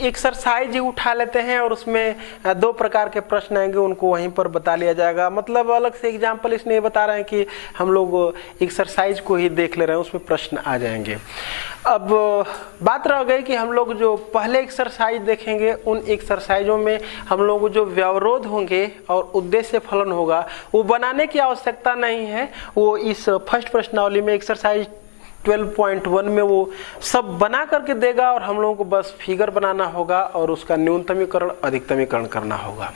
Exercise ही उठा लेते हैं और उसमें 2 प्रकार के प्रश्न आएंगे, उनको वहीं पर बता लिया जाएगा। मतलब अलग से एग्जाम्पल इसलिए बता रहे हैं कि हम लोग एक्सरसाइज को ही देख ले रहे हैं, उसमें प्रश्न आ जाएंगे। अब बात रह गई कि हम लोग जो पहले एक्सरसाइज देखेंगे उन एक्सरसाइजों में हम लोग जो व्यवरोध होंगे और उद्देश्य फलन होगा वो बनाने की आवश्यकता नहीं है। वो इस फर्स्ट प्रश्नावली में एक्सरसाइज 12.1 में वो सब बना करके देगा और हम लोगों को बस फिगर बनाना होगा और उसका न्यूनतमीकरण अधिकतमीकरण करना होगा।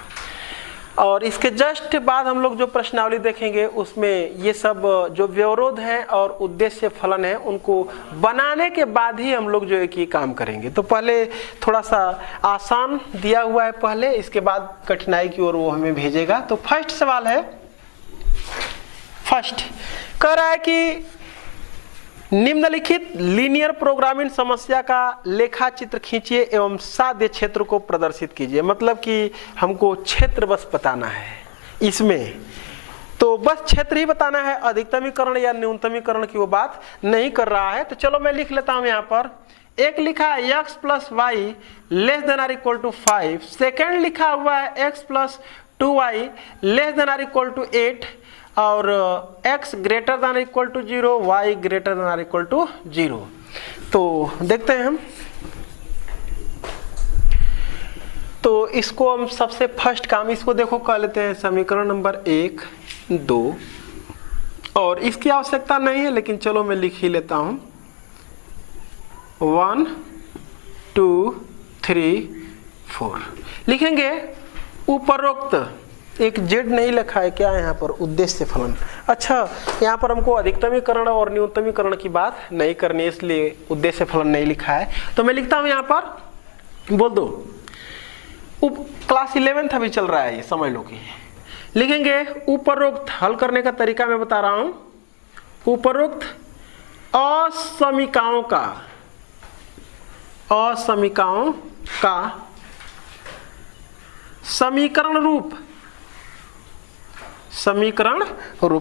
और इसके जस्ट बाद हम लोग जो प्रश्नावली देखेंगे उसमें ये सब जो व्यवरोध है और उद्देश्य फलन है उनको बनाने के बाद ही हम लोग जो है कि काम करेंगे। तो पहले थोड़ा सा आसान दिया हुआ है पहले, इसके बाद कठिनाई की ओर वो हमें भेजेगा। तो फर्स्ट सवाल है, फर्स्ट कह रहा है कि निम्नलिखित लीनियर प्रोग्रामिंग समस्या का लेखा चित्र खींचिए एवं साध्य क्षेत्र को प्रदर्शित कीजिए। मतलब कि हमको क्षेत्र बस बताना है इसमें, तो बस क्षेत्र ही बताना है, अधिकतमीकरण या न्यूनतमीकरण की वो बात नहीं कर रहा है। तो चलो मैं लिख लेता हूं यहाँ पर। एक लिखा है x + y ≤ 5, सेकेंड लिखा हुआ है x + 2y ≤ 8 और x > 0 y > 0। तो देखते हैं हम, तो इसको हम सबसे फर्स्ट काम इसको देखो कह लेते हैं समीकरण नंबर 1, 2 और इसकी आवश्यकता नहीं है लेकिन चलो मैं लिख ही लेता हूं 1 2 3 4 लिखेंगे। उपरोक्त एक जेड नहीं लिखा है क्या यहाँ पर, उद्देश्य फलन। अच्छा, यहाँ पर हमको अधिकतमीकरण और न्यूनतमीकरण की बात नहीं करनी है इसलिए उद्देश्य फलन नहीं लिखा है। तो मैं लिखता हूँ यहाँ पर, बोल दो क्लास 11th अभी चल रहा है ये, समझ लो कि लिखेंगे उपरोक्त हल करने का तरीका मैं बता रहा हूं। उपरोक्त असमीकाओं का समीकरण रूप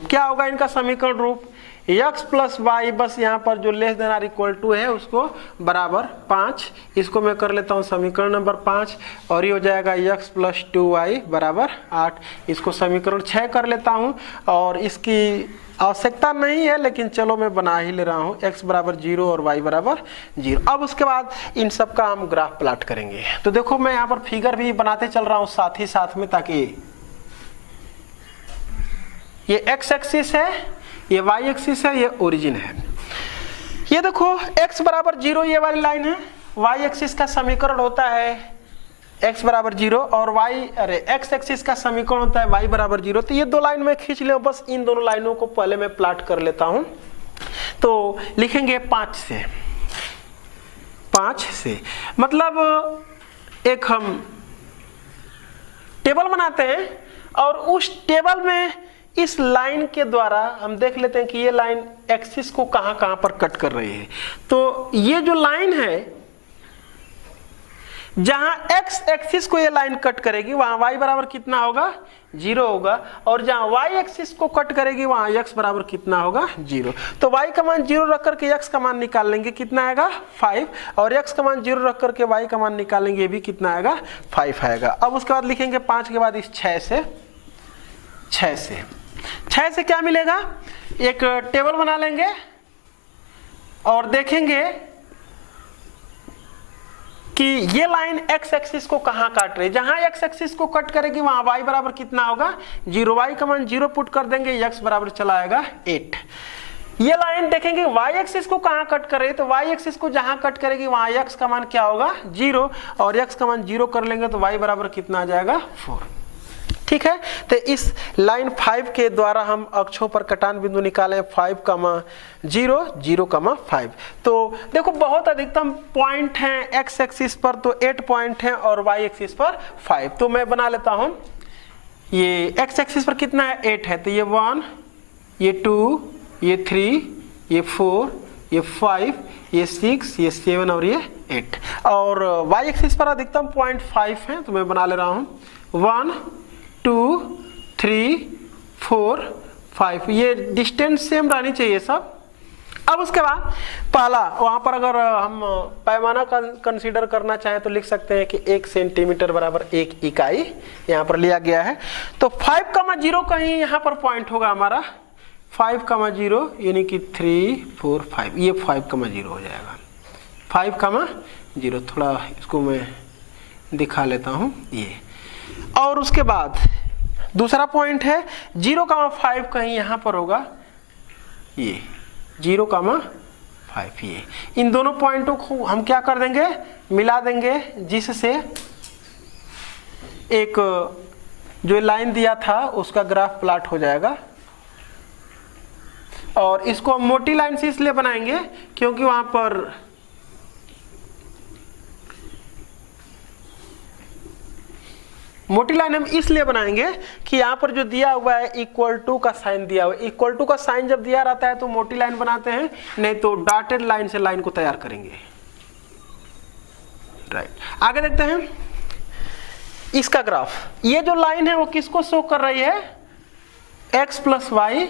क्या होगा इनका समीकरण रूप? x + y, बस यहाँ पर जो <= है उसको बराबर 5, इसको मैं कर लेता हूँ समीकरण नंबर 5 और ये हो जाएगा x + 2y = 8। इसको समीकरण 6 कर लेता हूँ और इसकी आवश्यकता नहीं है लेकिन चलो मैं बना ही ले रहा हूँ, x = 0 और y = 0। अब उसके बाद इन सब का हम ग्राफ प्लॉट करेंगे। तो देखो मैं यहाँ पर फिगर भी बनाते चल रहा हूँ साथ ही साथ में, ताकि ये x एक्सिस है, ये y एक्सिस है, ये ओरिजिन है। ये देखो x = 0 ये वाली लाइन है, y एक्सिस का समीकरण होता है x = 0 और x एक्सिस का समीकरण होता है y = 0। तो ये दो लाइन में खींच ले, बस इन दोनों लाइनों को पहले मैं प्लॉट कर लेता हूं। तो लिखेंगे 5 से मतलब एक हम टेबल बनाते हैं और उस टेबल में इस लाइन के द्वारा हम देख लेते हैं कि ये लाइन एक्सिस को कहां कहां पर कट कर रही है। तो ये जो लाइन है जहां x एक्सिस को ये लाइन कट करेगी वहां y बराबर कितना होगा? 0 होगा, और जहां y एक्सिस को कट करेगी वहां x बराबर कितना होगा? 0। तो y का मान 0 रख करके x का मान निकाल लेंगे, कितना आएगा? 5, और x का मान 0 रख करके y का मान निकालेंगे, ये भी कितना आएगा? 5 आएगा। अब उसके बाद लिखेंगे 5 के बाद इस 6 से क्या मिलेगा? एक टेबल बना लेंगे और देखेंगे कि ये लाइन x एक्सिस को कहां काट रही है। जहां x एक्सिस को कट करेगी वहां y बराबर कितना होगा? 0। y का मान 0 पुट कर देंगे, x बराबर चला आएगा 8। ये लाइन देखेंगे y एक्सिस को कहां कट कर रही है, तो y एक्सिस को जहां कट करेगी वहां x का मान क्या होगा? 0, और x का मान 0 कर लेंगे तो y बराबर कितना आ जाएगा? 4। ठीक है, तो इस लाइन 5 के द्वारा हम अक्षों पर कटान बिंदु निकाले 5, 0, 0, 5। तो देखो बहुत अधिकतम पॉइंट हैं x एक्सिस पर, तो 8 पॉइंट हैं और y एक्सिस पर 5। तो मैं बना लेता हूं, ये x एक्सिस पर कितना है? 8 है, तो ये 1, ये 2, ये 3, ये 4, ये 5, ये 6, ये 7 और ये 8। और y एक्सिस पर अधिकतम पॉइंट 5 है, तो मैं बना ले रहा हूं 1 2 3 4 5। ये डिस्टेंस सेम रहनी चाहिए सब, अब उसके बाद पहला वहां पर अगर हम पैमाना कंसीडर करना चाहें तो लिख सकते हैं कि 1 सेंटीमीटर बराबर 1 इकाई यहाँ पर लिया गया है। तो 5,0 कहीं यहाँ पर पॉइंट होगा हमारा 5,0 यानी कि 3, 4, 5, ये 5,0 हो जाएगा। 5,0 थोड़ा इसको मैं दिखा लेता हूँ ये। और उसके बाद दूसरा पॉइंट है 0,5 कहीं यहाँ पर होगा, ये 0,5 ये। इन दोनों पॉइंटों को हम क्या कर देंगे, मिला देंगे, जिससे एक जो लाइन दिया था उसका ग्राफ प्लॉट हो जाएगा। और इसको हम मोटी लाइन से इसलिए बनाएंगे क्योंकि वहां पर मोटी लाइन हम इसलिए बनाएंगे कि यहाँ पर जो दिया हुआ है इक्वल टू का साइन दिया हुआ है, इक्वल टू का साइन जब दिया रहता है तो मोटी लाइन बनाते हैं, नहीं तो डॉटेड लाइन से लाइन को तैयार करेंगे। राइट, आगे देखते हैं इसका ग्राफ। ये जो लाइन है वो किसको शो कर रही है, x + y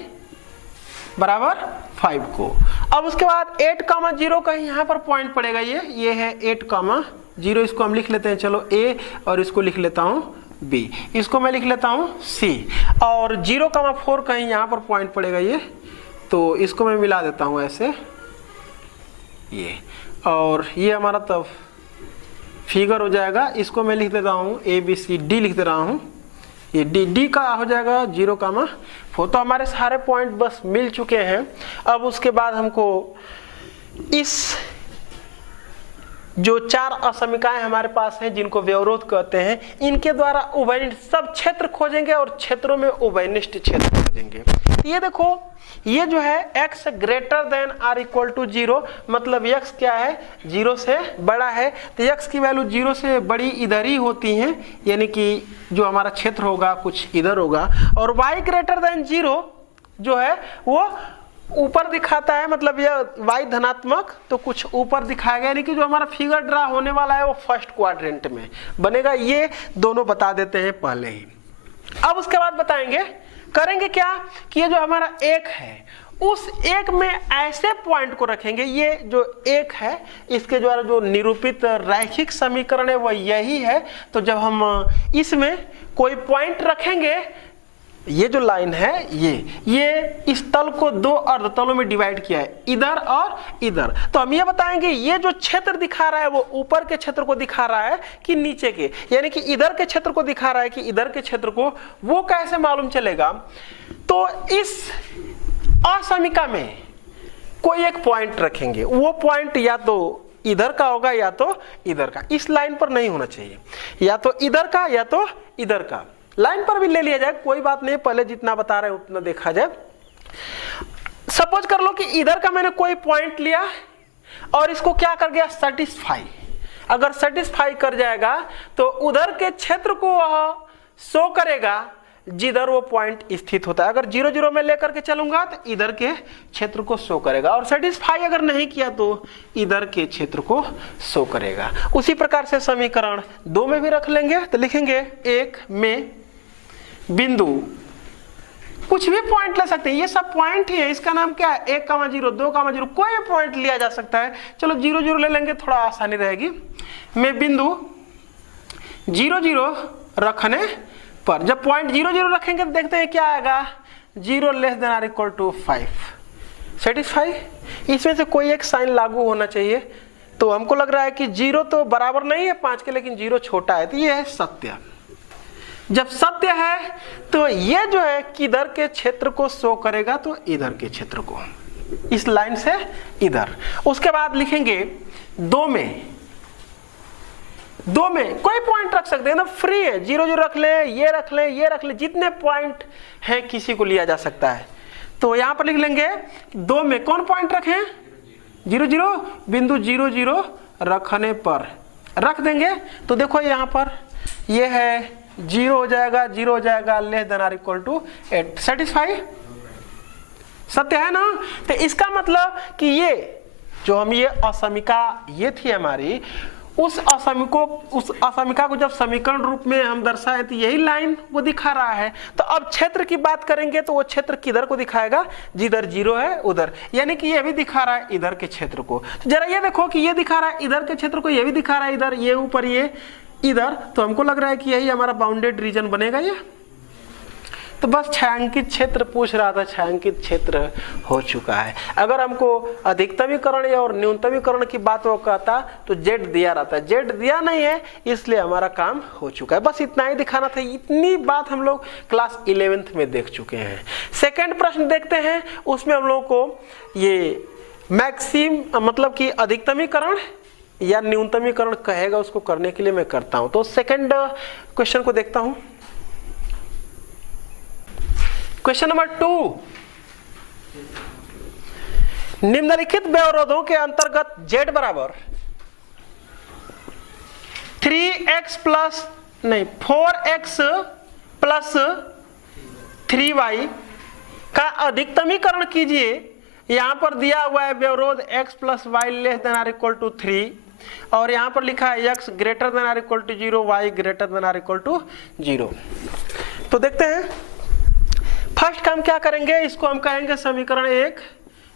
बराबर 5 को। अब उसके बाद 8,0 कहीं यहाँ पर पॉइंट पड़ेगा, ये है 8,0, इसको हम लिख लेते हैं, चलो a, और इसको लिख लेता हूँ b, इसको मैं लिख लेता हूँ c। और 0,4 कहीं यहाँ पर पॉइंट पड़ेगा ये, तो इसको मैं मिला देता हूँ ऐसे ये। और ये हमारा तब फिगर हो जाएगा, इसको मैं लिख देता हूँ ABCD लिख दे रहा हूँ, ये D का हो जाएगा 0,4। तो हमारे सारे पॉइंट बस मिल चुके हैं। अब उसके बाद हमको इस जो 4 असमीकाएं हमारे पास हैं जिनको व्यवरोध कहते हैं, इनके द्वारा उभयनिष्ठ सब क्षेत्र खोजेंगे और क्षेत्रों में उभयनिष्ठ क्षेत्र खोजेंगे। ये देखो, ये जो है x > 0, मतलब x क्या है, 0 से बड़ा है, तो x की वैल्यू 0 से बड़ी इधर ही होती है, यानी कि जो हमारा क्षेत्र होगा कुछ इधर होगा। और y > 0 जो है वो ऊपर दिखाता है, मतलब यह y धनात्मक तो कुछ ऊपर दिखाएगा, यानी कि जो हमारा फिगर ड्रा होने वाला है वो फर्स्ट क्वाड्रेंट में बनेगा। ये दोनों बता देते हैं पहले ही। अब उसके बाद बताएंगे, करेंगे क्या कि ये जो हमारा 1 है उस 1 में ऐसे पॉइंट को रखेंगे, ये जो 1 है इसके द्वारा जो निरूपित रैखिक समीकरण है वो यही है। तो जब हम इसमें कोई पॉइंट रखेंगे, ये जो लाइन है ये इस तल को 2 अर्धतलों में डिवाइड किया है, इधर और इधर। तो हम ये बताएंगे ये जो क्षेत्र दिखा रहा है वो ऊपर के क्षेत्र को दिखा रहा है कि नीचे के, यानी कि इधर के क्षेत्र को दिखा रहा है कि इधर के क्षेत्र को, वो कैसे मालूम चलेगा। तो इस असमीका में कोई एक पॉइंट रखेंगे, वो पॉइंट या तो इधर का होगा या तो इधर का, इस लाइन पर नहीं होना चाहिए, या तो इधर का या तो इधर का। लाइन पर भी ले लिया जाए कोई बात नहीं, पहले जितना बता रहे हैं उतना देखा जाए। सपोज कर लो कि इधर का मैंने कोई पॉइंट लिया और इसको क्या कर गया, सेटिस्फाई। अगर सेटिस्फाई कर जाएगा तो उधर के क्षेत्र को वह शो करेगा जिधर वो पॉइंट स्थित होता है। अगर 0, 0 में लेकर के चलूंगा तो इधर के क्षेत्र को शो करेगा, और सेटिस्फाई अगर नहीं किया तो इधर के क्षेत्र को शो करेगा। उसी प्रकार से समीकरण 2 में भी रख लेंगे, तो लिखेंगे 1 में बिंदु, कुछ भी पॉइंट ले सकते हैं, ये सब पॉइंट ही है, इसका नाम क्या है 1,0, 2,0, कोई भी पॉइंट लिया जा सकता है। चलो 0, 0 ले लेंगे, थोड़ा आसानी रहेगी। मैं बिंदु 0, 0 रखने पर, जब पॉइंट 0, 0 रखेंगे तो देखते हैं क्या आएगा, 0 < 5। सेटिस्फाई, इसमें से कोई एक साइन लागू होना चाहिए। तो हमको लग रहा है कि 0 तो बराबर नहीं है 5 के, लेकिन 0 छोटा है, तो ये है सत्य। जब सत्य है तो ये जो है किधर के क्षेत्र को शो करेगा, तो इधर के क्षेत्र को, इस लाइन से इधर। उसके बाद लिखेंगे 2 में कोई पॉइंट रख सकते हैं ना, फ्री है, 0, 0 रख ले, ये रख ले, ये रख ले, जितने पॉइंट हैं किसी को लिया जा सकता है। तो यहां पर लिख लेंगे 2 में कौन पॉइंट रखें, 0, 0, बिंदु 0, 0 रखने पर रख देंगे। तो देखो यहां पर ये है 0 हो जाएगा, 0 हो जाएगा, < 8। सेटिस्फाई, सत्य है ना। तो इसका मतलब कि ये जो हम ये असमीका ये थी हमारी, उस असमिका को जब समीकरण रूप में हम दर्शाएं तो यही लाइन वो दिखा रहा है। तो अब क्षेत्र की बात करेंगे तो वो क्षेत्र किधर को दिखाएगा, जिधर 0 है उधर, यानी कि ये भी दिखा रहा है इधर के क्षेत्र को। तो जरा ये देखो कि ये दिखा रहा है इधर के क्षेत्र को, ये भी दिखा रहा है इधर, ये ऊपर ये इधर, तो हमको लग रहा है कि यही हमारा बाउंडेड रीजन बनेगा ये। तो बस छायांकित क्षेत्र पूछ रहा था, छायांकित क्षेत्र हो चुका है। अगर हमको अधिकतमीकरण या और न्यूनतमीकरण की बात वो कहता तो जेड दिया रहता है, जेड दिया नहीं है इसलिए हमारा काम हो चुका है। बस इतना ही दिखाना था, इतनी बात हम लोग क्लास 11th में देख चुके हैं। सेकेंड प्रश्न देखते हैं, उसमें हम लोग को ये मतलब कि अधिकतमीकरण या न्यूनतमीकरण कहेगा, उसको करने के लिए मैं करता हूं। तो सेकेंड क्वेश्चन को देखता हूं। क्वेश्चन नंबर 2, निम्नलिखित व्यवरोधों के अंतर्गत z बराबर 4x प्लस 3y का अधिकतमीकरण कीजिए। यहां पर दिया हुआ है व्यवरोध x plus y less than or equal to 3 और यहां पर लिखा है x greater than or equal to 0, y greater than or equal to 0। तो देखते हैं फर्स्ट काम क्या करेंगे, इसको हम कहेंगे समीकरण 1,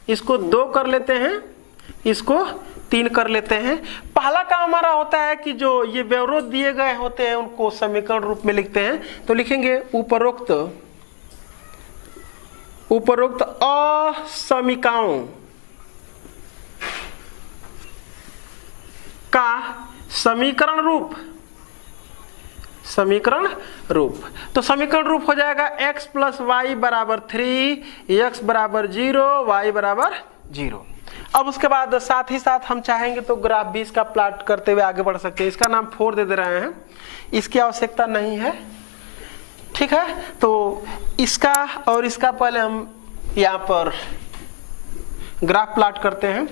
इसको 2 कर लेते हैं, इसको 3 कर लेते हैं। पहला काम हमारा होता है कि जो ये व्यवरोध दिए गए होते हैं उनको समीकरण रूप में लिखते हैं। तो लिखेंगे उपरोक्त असमीकाओं का समीकरण रूप। तो समीकरण रूप हो जाएगा x प्लस वाई बराबर 3, x बराबर 0, y बराबर 0। अब उसके बाद साथ ही साथ हम चाहेंगे तो ग्राफ भी इसका प्लॉट करते हुए आगे बढ़ सकते हैं। इसका नाम 4 दे रहे हैं, इसकी आवश्यकता नहीं है, ठीक है। तो इसका और इसका पहले हम यहाँ पर ग्राफ प्लॉट करते हैं।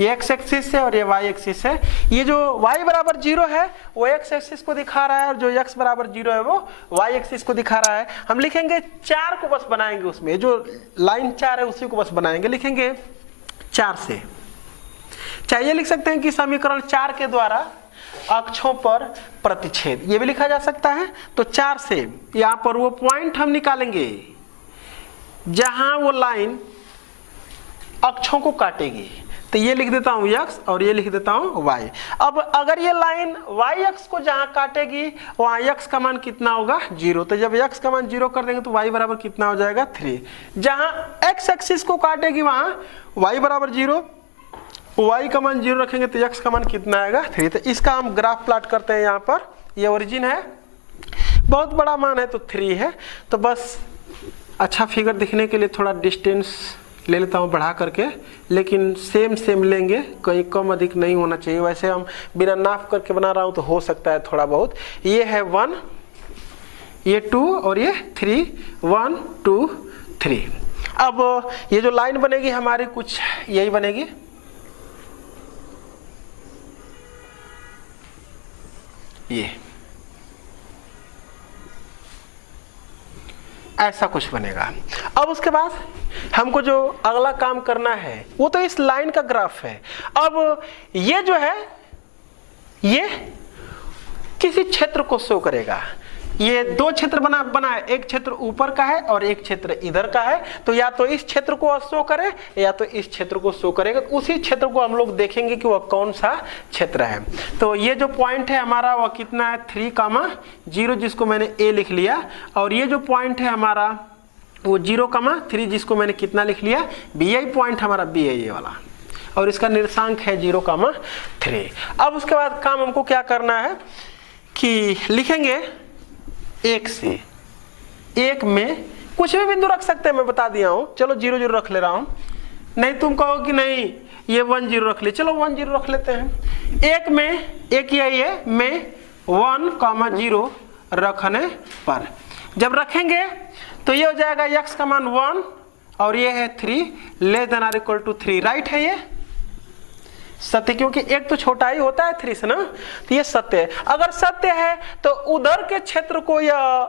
ये x एक्सिस है और ये y एक्सिस है। ये जो y बराबर 0 है वो x एक्सिस को दिखा रहा है और जो x बराबर 0 है वो y एक्सिस को दिखा रहा है। हम लिखेंगे 4 को बस बनाएंगे, उसमें जो लाइन 4 है उसी को बस बनाएंगे। लिखेंगे 4 से, चाहिए लिख सकते हैं कि समीकरण 4 के द्वारा अक्षों पर प्रतिच्छेद, ये भी लिखा जा सकता है। तो 4 से यहाँ पर वो पॉइंट हम निकालेंगे जहां वो लाइन अक्षों को काटेगी। तो ये लिख देता हूं x और ये लिख देता हूं y। अब अगर ये लाइन y अक्ष को जहां काटेगी वहां x का मान कितना होगा, 0। तो जब x का मान 0 कर देंगे तो y बराबर कितना हो जाएगा, 3। जहां x एक्सिस को काटेगी वहां y बराबर 0, y का मान 0 रखेंगे तो x का मान कितना आएगा, 3। तो इसका हम ग्राफ प्लॉट करते हैं। यहाँ पर ये ओरिजिन है, बहुत बड़ा मान है तो 3 है। तो बस अच्छा फिगर दिखने के लिए थोड़ा डिस्टेंस ले लेता हूँ बढ़ा करके, लेकिन सेम लेंगे, कहीं कम अधिक नहीं होना चाहिए। वैसे हम बिना नाप करके बना रहा हूँ तो हो सकता है थोड़ा बहुत। ये है 1, ये 2 और ये 3, 1 2 3। अब ये जो लाइन बनेगी हमारी कुछ यही बनेगी, ये ऐसा कुछ बनेगा। अब उसके बाद हमको जो अगला काम करना है वो तो इस लाइन का ग्राफ है। अब ये जो है ये किसी क्षेत्र को शो करेगा। ये 2 क्षेत्र बना है, एक क्षेत्र ऊपर का है और एक क्षेत्र इधर का है। तो या तो इस क्षेत्र को शो करे या तो इस क्षेत्र को शो करेगा। उसी क्षेत्र को हम लोग देखेंगे कि वह कौन सा क्षेत्र है। तो ये जो पॉइंट है हमारा वह कितना है, 3,0 जिसको मैंने a लिख लिया, और ये जो पॉइंट है हमारा वो 0,3 जिसको मैंने कितना लिख लिया, bi पॉइंट हमारा b है ये वाला, और इसका निर्देशांक है 0,3। अब उसके बाद काम हमको क्या करना है कि लिखेंगे 1 से 1 में कुछ भी बिंदु रख सकते हैं, मैं बता दिया हूं। चलो 0 0 रख ले रहा हूं, नहीं तुम कहो कि नहीं ये 1 0 रख ले, चलो 1 0 रख लेते हैं। 1 में एक यही है में 1,0 रखने पर जब रखेंगे तो ये हो जाएगा x का मान 1 और ये है 3 less than or equal to 3। Right है ये सत्य, क्योंकि एक तो छोटा ही होता है 3 से ना, तो ये सत्य है। अगर सत्य है तो उधर के क्षेत्र को यह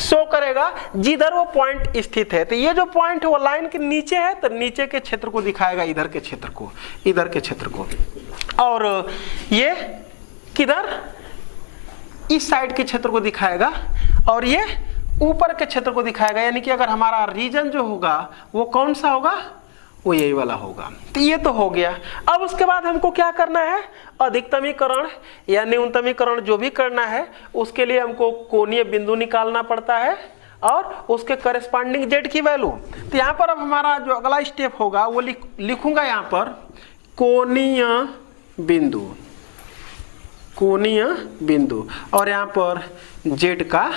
शो करेगा जिधर वो पॉइंट स्थित है। तो ये जो पॉइंट है वो लाइन के नीचे है तो नीचे के क्षेत्र को दिखाएगा, इधर के क्षेत्र को, इधर के क्षेत्र को। और ये किधर इस साइड के क्षेत्र को दिखाएगा और ये ऊपर के क्षेत्र को दिखाएगा, यानी कि अगर हमारा रीजन जो होगा वो कौन सा होगा, वो यही वाला होगा। तो ये तो हो गया। अब उसके बाद हमको क्या करना है, अधिकतमीकरण या न्यूनतमीकरण जो भी करना है उसके लिए हमको कोणीय बिंदु निकालना पड़ता है और उसके करेस्पॉन्डिंग जेड की वैल्यू। तो यहाँ पर अब हमारा जो अगला स्टेप होगा वो लिखूंगा यहाँ पर कोणीय बिंदु, कोणीय बिंदु और यहाँ पर जेड का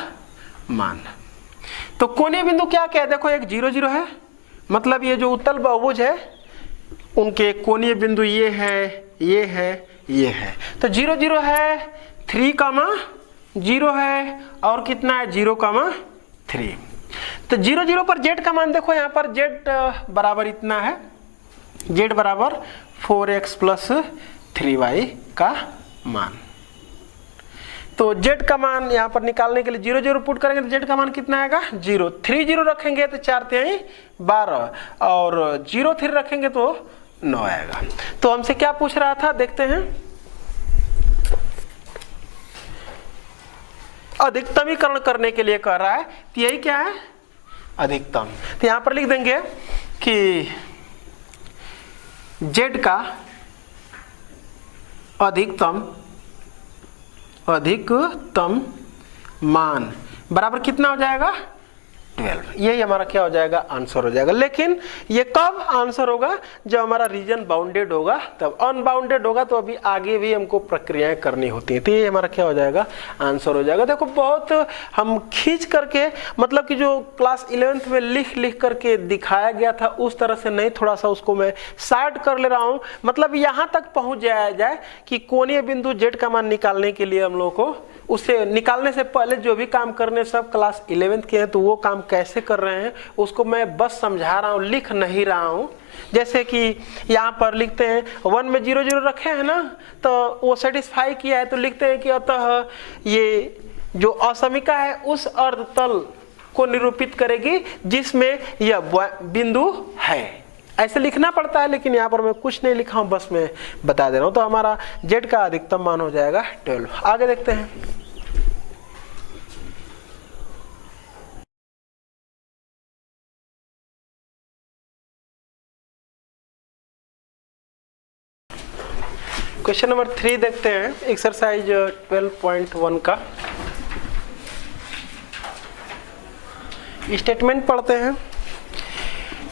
मान। तो कोणीय बिंदु क्या क्या है, देखो एक 0 0 है, मतलब ये जो उत्तल बहुभुज है उनके कोणीय बिंदु ये है, ये है, ये है। तो 0 0 है, 3, 0 है और कितना है 0, 3। तो 0 0 पर जेड का मान देखो, यहाँ पर जेड बराबर इतना है, जेड बराबर 4x + 3y का मान। तो जेड का मान यहाँ पर निकालने के लिए 0 0 पुट करेंगे तो जेड का मान कितना आएगा 0। 3 0 रखेंगे तो 4 3 12 और 0 3 रखेंगे तो 9 आएगा। तो हमसे क्या पूछ रहा था देखते हैं, अधिकतमीकरण करने के लिए कह रहा है। तो यही क्या है अधिकतम। तो यहाँ पर लिख देंगे कि जेड का अधिकतम मान बराबर कितना हो जाएगा 12। यही हमारा क्या हो जाएगा आंसर हो जाएगा। लेकिन ये कब आंसर होगा, जब हमारा रीजन बाउंडेड होगा, तब अनबाउंडेड होगा तो अभी आगे भी हमको प्रक्रियाएं करनी होती हैं। तो ये हमारा क्या हो जाएगा आंसर हो जाएगा। देखो बहुत हम खींच करके, मतलब कि जो क्लास 11th में लिख करके दिखाया गया था उस तरह से नहीं, थोड़ा सा उसको मैं शार्ट कर ले रहा हूँ। मतलब यहाँ तक पहुँच जाए कि कोणीय बिंदु जेड का मान निकालने के लिए हम लोग को उसे निकालने से पहले जो भी काम करने सब क्लास 11th के हैं, तो वो काम कैसे कर रहे हैं उसको मैं बस समझा रहा हूँ, लिख नहीं रहा हूँ। जैसे कि यहाँ पर लिखते हैं 1 में 0 0 रखे हैं ना, तो वो सेटिस्फाई किया है तो लिखते हैं कि अतः ये जो असमिका है उस अर्धतल को निरूपित करेगी जिसमें यह बिंदु है। ऐसे लिखना पड़ता है, लेकिन यहाँ पर मैं कुछ नहीं लिखा हूँ, बस मैं बता दे रहा हूँ। तो हमारा जेड का अधिकतम मान हो जाएगा 12। आगे देखते हैं। क्वेश्चन नंबर 3 देखते हैं, एक्सरसाइज 12.1 का स्टेटमेंट पढ़ते हैं।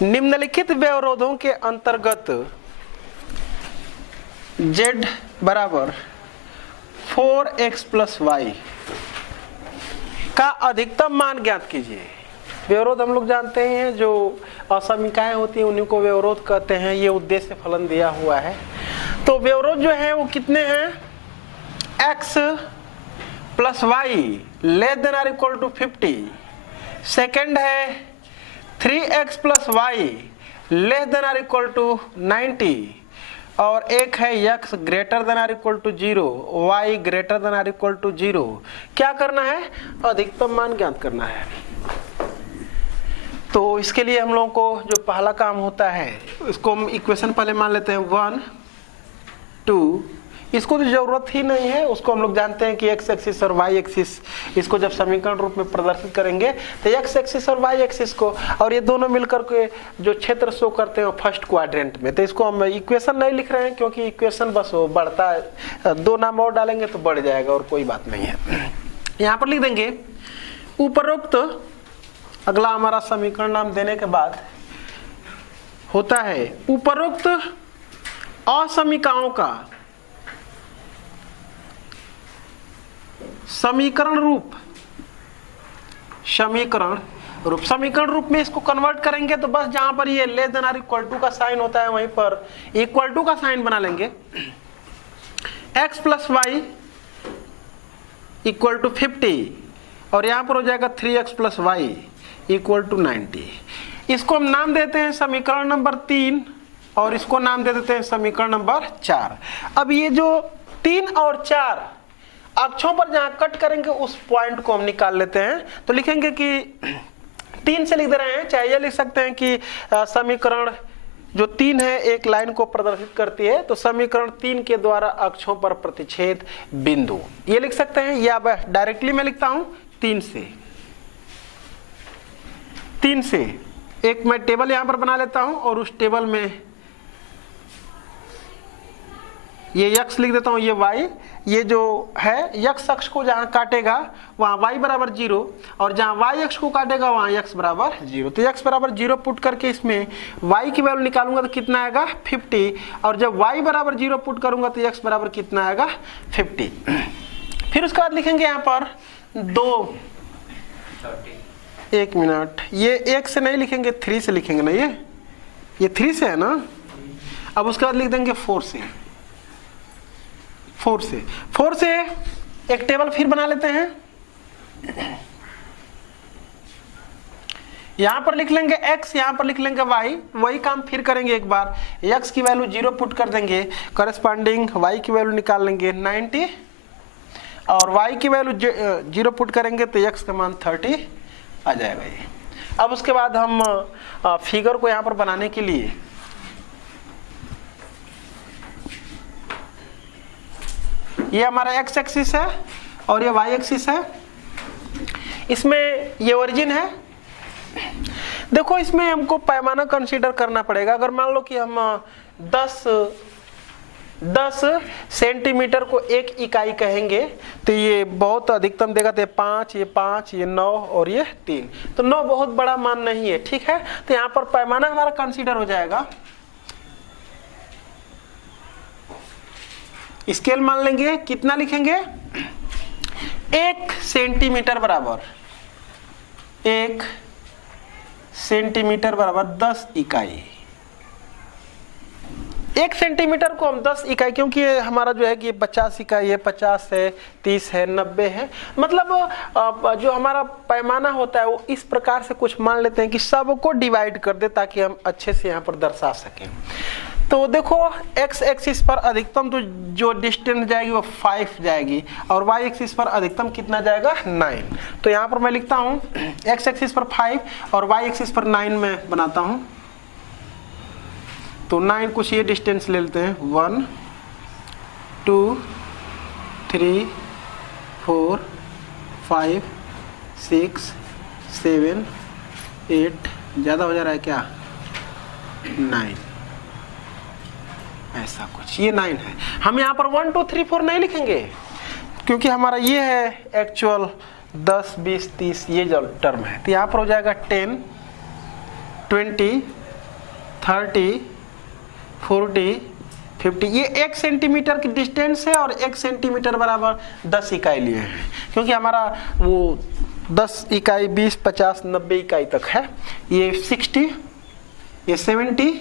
निम्नलिखित व्यवरोधों के अंतर्गत z बराबर 4x + y का अधिकतम मान ज्ञात कीजिए। व्यवरोध हम लोग जानते हैं, जो असमिकाएं होती हैं उन्हीं को व्यवरोध कहते हैं। ये उद्देश्य फलन दिया हुआ है। तो व्यवरोध जो है वो कितने हैं, x + y ≤ 50। सेकंड है 3x + y ≤ 90 और एक है x ≥ 0, y ≥ 0। क्या करना है, अधिकतम मान ज्ञात करना है। तो इसके लिए हम लोगों को जो पहला काम होता है इसको हम इक्वेशन पहले मान लेते हैं 1 2। इसको तो जरूरत ही नहीं है, उसको हम लोग जानते हैं कि x एक्सिस और y एक्सिस, इसको जब समीकरण रूप में प्रदर्शित करेंगे तो x एक्सिस और y एक्सिस को, और ये दोनों मिलकर के जो क्षेत्र शो करते हैं फर्स्ट क्वाड्रेंट में। तो इसको हम इक्वेशन नहीं लिख रहे हैं क्योंकि इक्वेशन बस वो बढ़ता है, 2 नाम और डालेंगे तो बढ़ जाएगा और कोई बात नहीं है। यहाँ पर लिख देंगे उपरोक्त, अगला हमारा समीकरण नाम देने के बाद होता है उपरोक्त असमीकाओं का समीकरण रूप में इसको कन्वर्ट करेंगे तो बस जहां पर ये <= का साइन होता है वहीं पर इक्वल का साइन बना लेंगे। x + y = 50 और यहां पर हो जाएगा 3x + y = 90। इसको हम नाम देते हैं समीकरण नंबर 3 और इसको नाम दे देते हैं समीकरण नंबर 4। अब ये जो 3 और 4 अक्षों पर जहां कट करेंगे उस पॉइंट को हम निकाल लेते हैं। तो लिखेंगे कि 3 से लिख दे रहे हैं, चाहे ये लिख सकते हैं कि समीकरण जो 3 है एक लाइन को प्रदर्शित करती है, तो समीकरण 3 के द्वारा अक्षों पर प्रतिच्छेद बिंदु ये लिख सकते हैं, या डायरेक्टली मैं लिखता हूं 3 से एक मैं टेबल यहां पर बना लेता हूं और उस टेबल में ये x लिख देता हूं, ये y, ये जो है x अक्ष को जहां काटेगा वहां y बराबर 0 और जहां y अक्ष को काटेगा वहां x बराबर 0। तो x बराबर 0 पुट करके इसमें y की वैल्यू निकालूंगा तो कितना आएगा 50, और जब y बराबर 0 पुट करूंगा तो x बराबर कितना आएगा 50। फिर उसके बाद लिखेंगे यहां पर 2, 1 मिनट, ये 1 से नहीं लिखेंगे 3 से लिखेंगे ना, ये 3 से है ना। अब उसके बाद लिख देंगे 4 से एक टेबल फिर बना लेते हैं। यहां पर लिख लेंगे x, यहां पर लिख लेंगे y, वही काम फिर करेंगे एक बार। x की वैल्यू 0 पुट कर देंगे, करस्पॉन्डिंग y की वैल्यू निकाल लेंगे 90 और y की वैल्यू 0 पुट करेंगे तो x का मान 30 आ जाएगा ये। अब उसके बाद हम फिगर को यहां पर बनाने के लिए ये हमारा x एक्सिस है और ये y एक्सिस है, इसमें ये ओरिजिन है। देखो इसमें हमको पैमाना कंसीडर करना पड़ेगा। अगर मान लो कि हम 10 सेंटीमीटर को 1 इकाई कहेंगे तो ये बहुत अधिकतम देगा, तो ये 5, ये 9 और ये 3, तो 9 बहुत बड़ा मान नहीं है, ठीक है। तो यहाँ पर पैमाना हमारा कंसीडर हो जाएगा, स्केल मान लेंगे, कितना लिखेंगे 1 सेंटीमीटर बराबर 1 सेंटीमीटर बराबर 10 इकाई। 1 सेंटीमीटर को हम 10 इकाई, क्योंकि ये हमारा जो है कि 50 इकाई है, 50 है, 30 है, 90 है, मतलब जो हमारा पैमाना होता है वो इस प्रकार से कुछ मान लेते हैं कि सबको डिवाइड कर दे ताकि हम अच्छे से यहाँ पर दर्शा सकें। तो देखो x एक्सिस पर अधिकतम तो जो डिस्टेंस जाएगी वो 5 जाएगी और y एक्सिस पर अधिकतम कितना जाएगा 9। तो यहाँ पर मैं लिखता हूँ x एक्सिस पर 5 और y एक्सिस पर 9 में बनाता हूँ। तो 9 कुछ ये डिस्टेंस ले लेते हैं, 1 2 3 4 5 6 7 8, ज़्यादा हो जा रहा है क्या, 9, ऐसा कुछ, ये 9 है। हम यहाँ पर 1 2 3 4 नहीं लिखेंगे क्योंकि हमारा ये है एक्चुअल 10 20 30 ये जो टर्म है। तो यहाँ पर हो जाएगा 10 20 30 40 50, ये 1 सेंटीमीटर की डिस्टेंस है और 1 सेंटीमीटर बराबर 10 इकाई लिए हैं, क्योंकि हमारा वो 10 इकाई 20 50 90 इकाई तक है। ये 60, ये 70,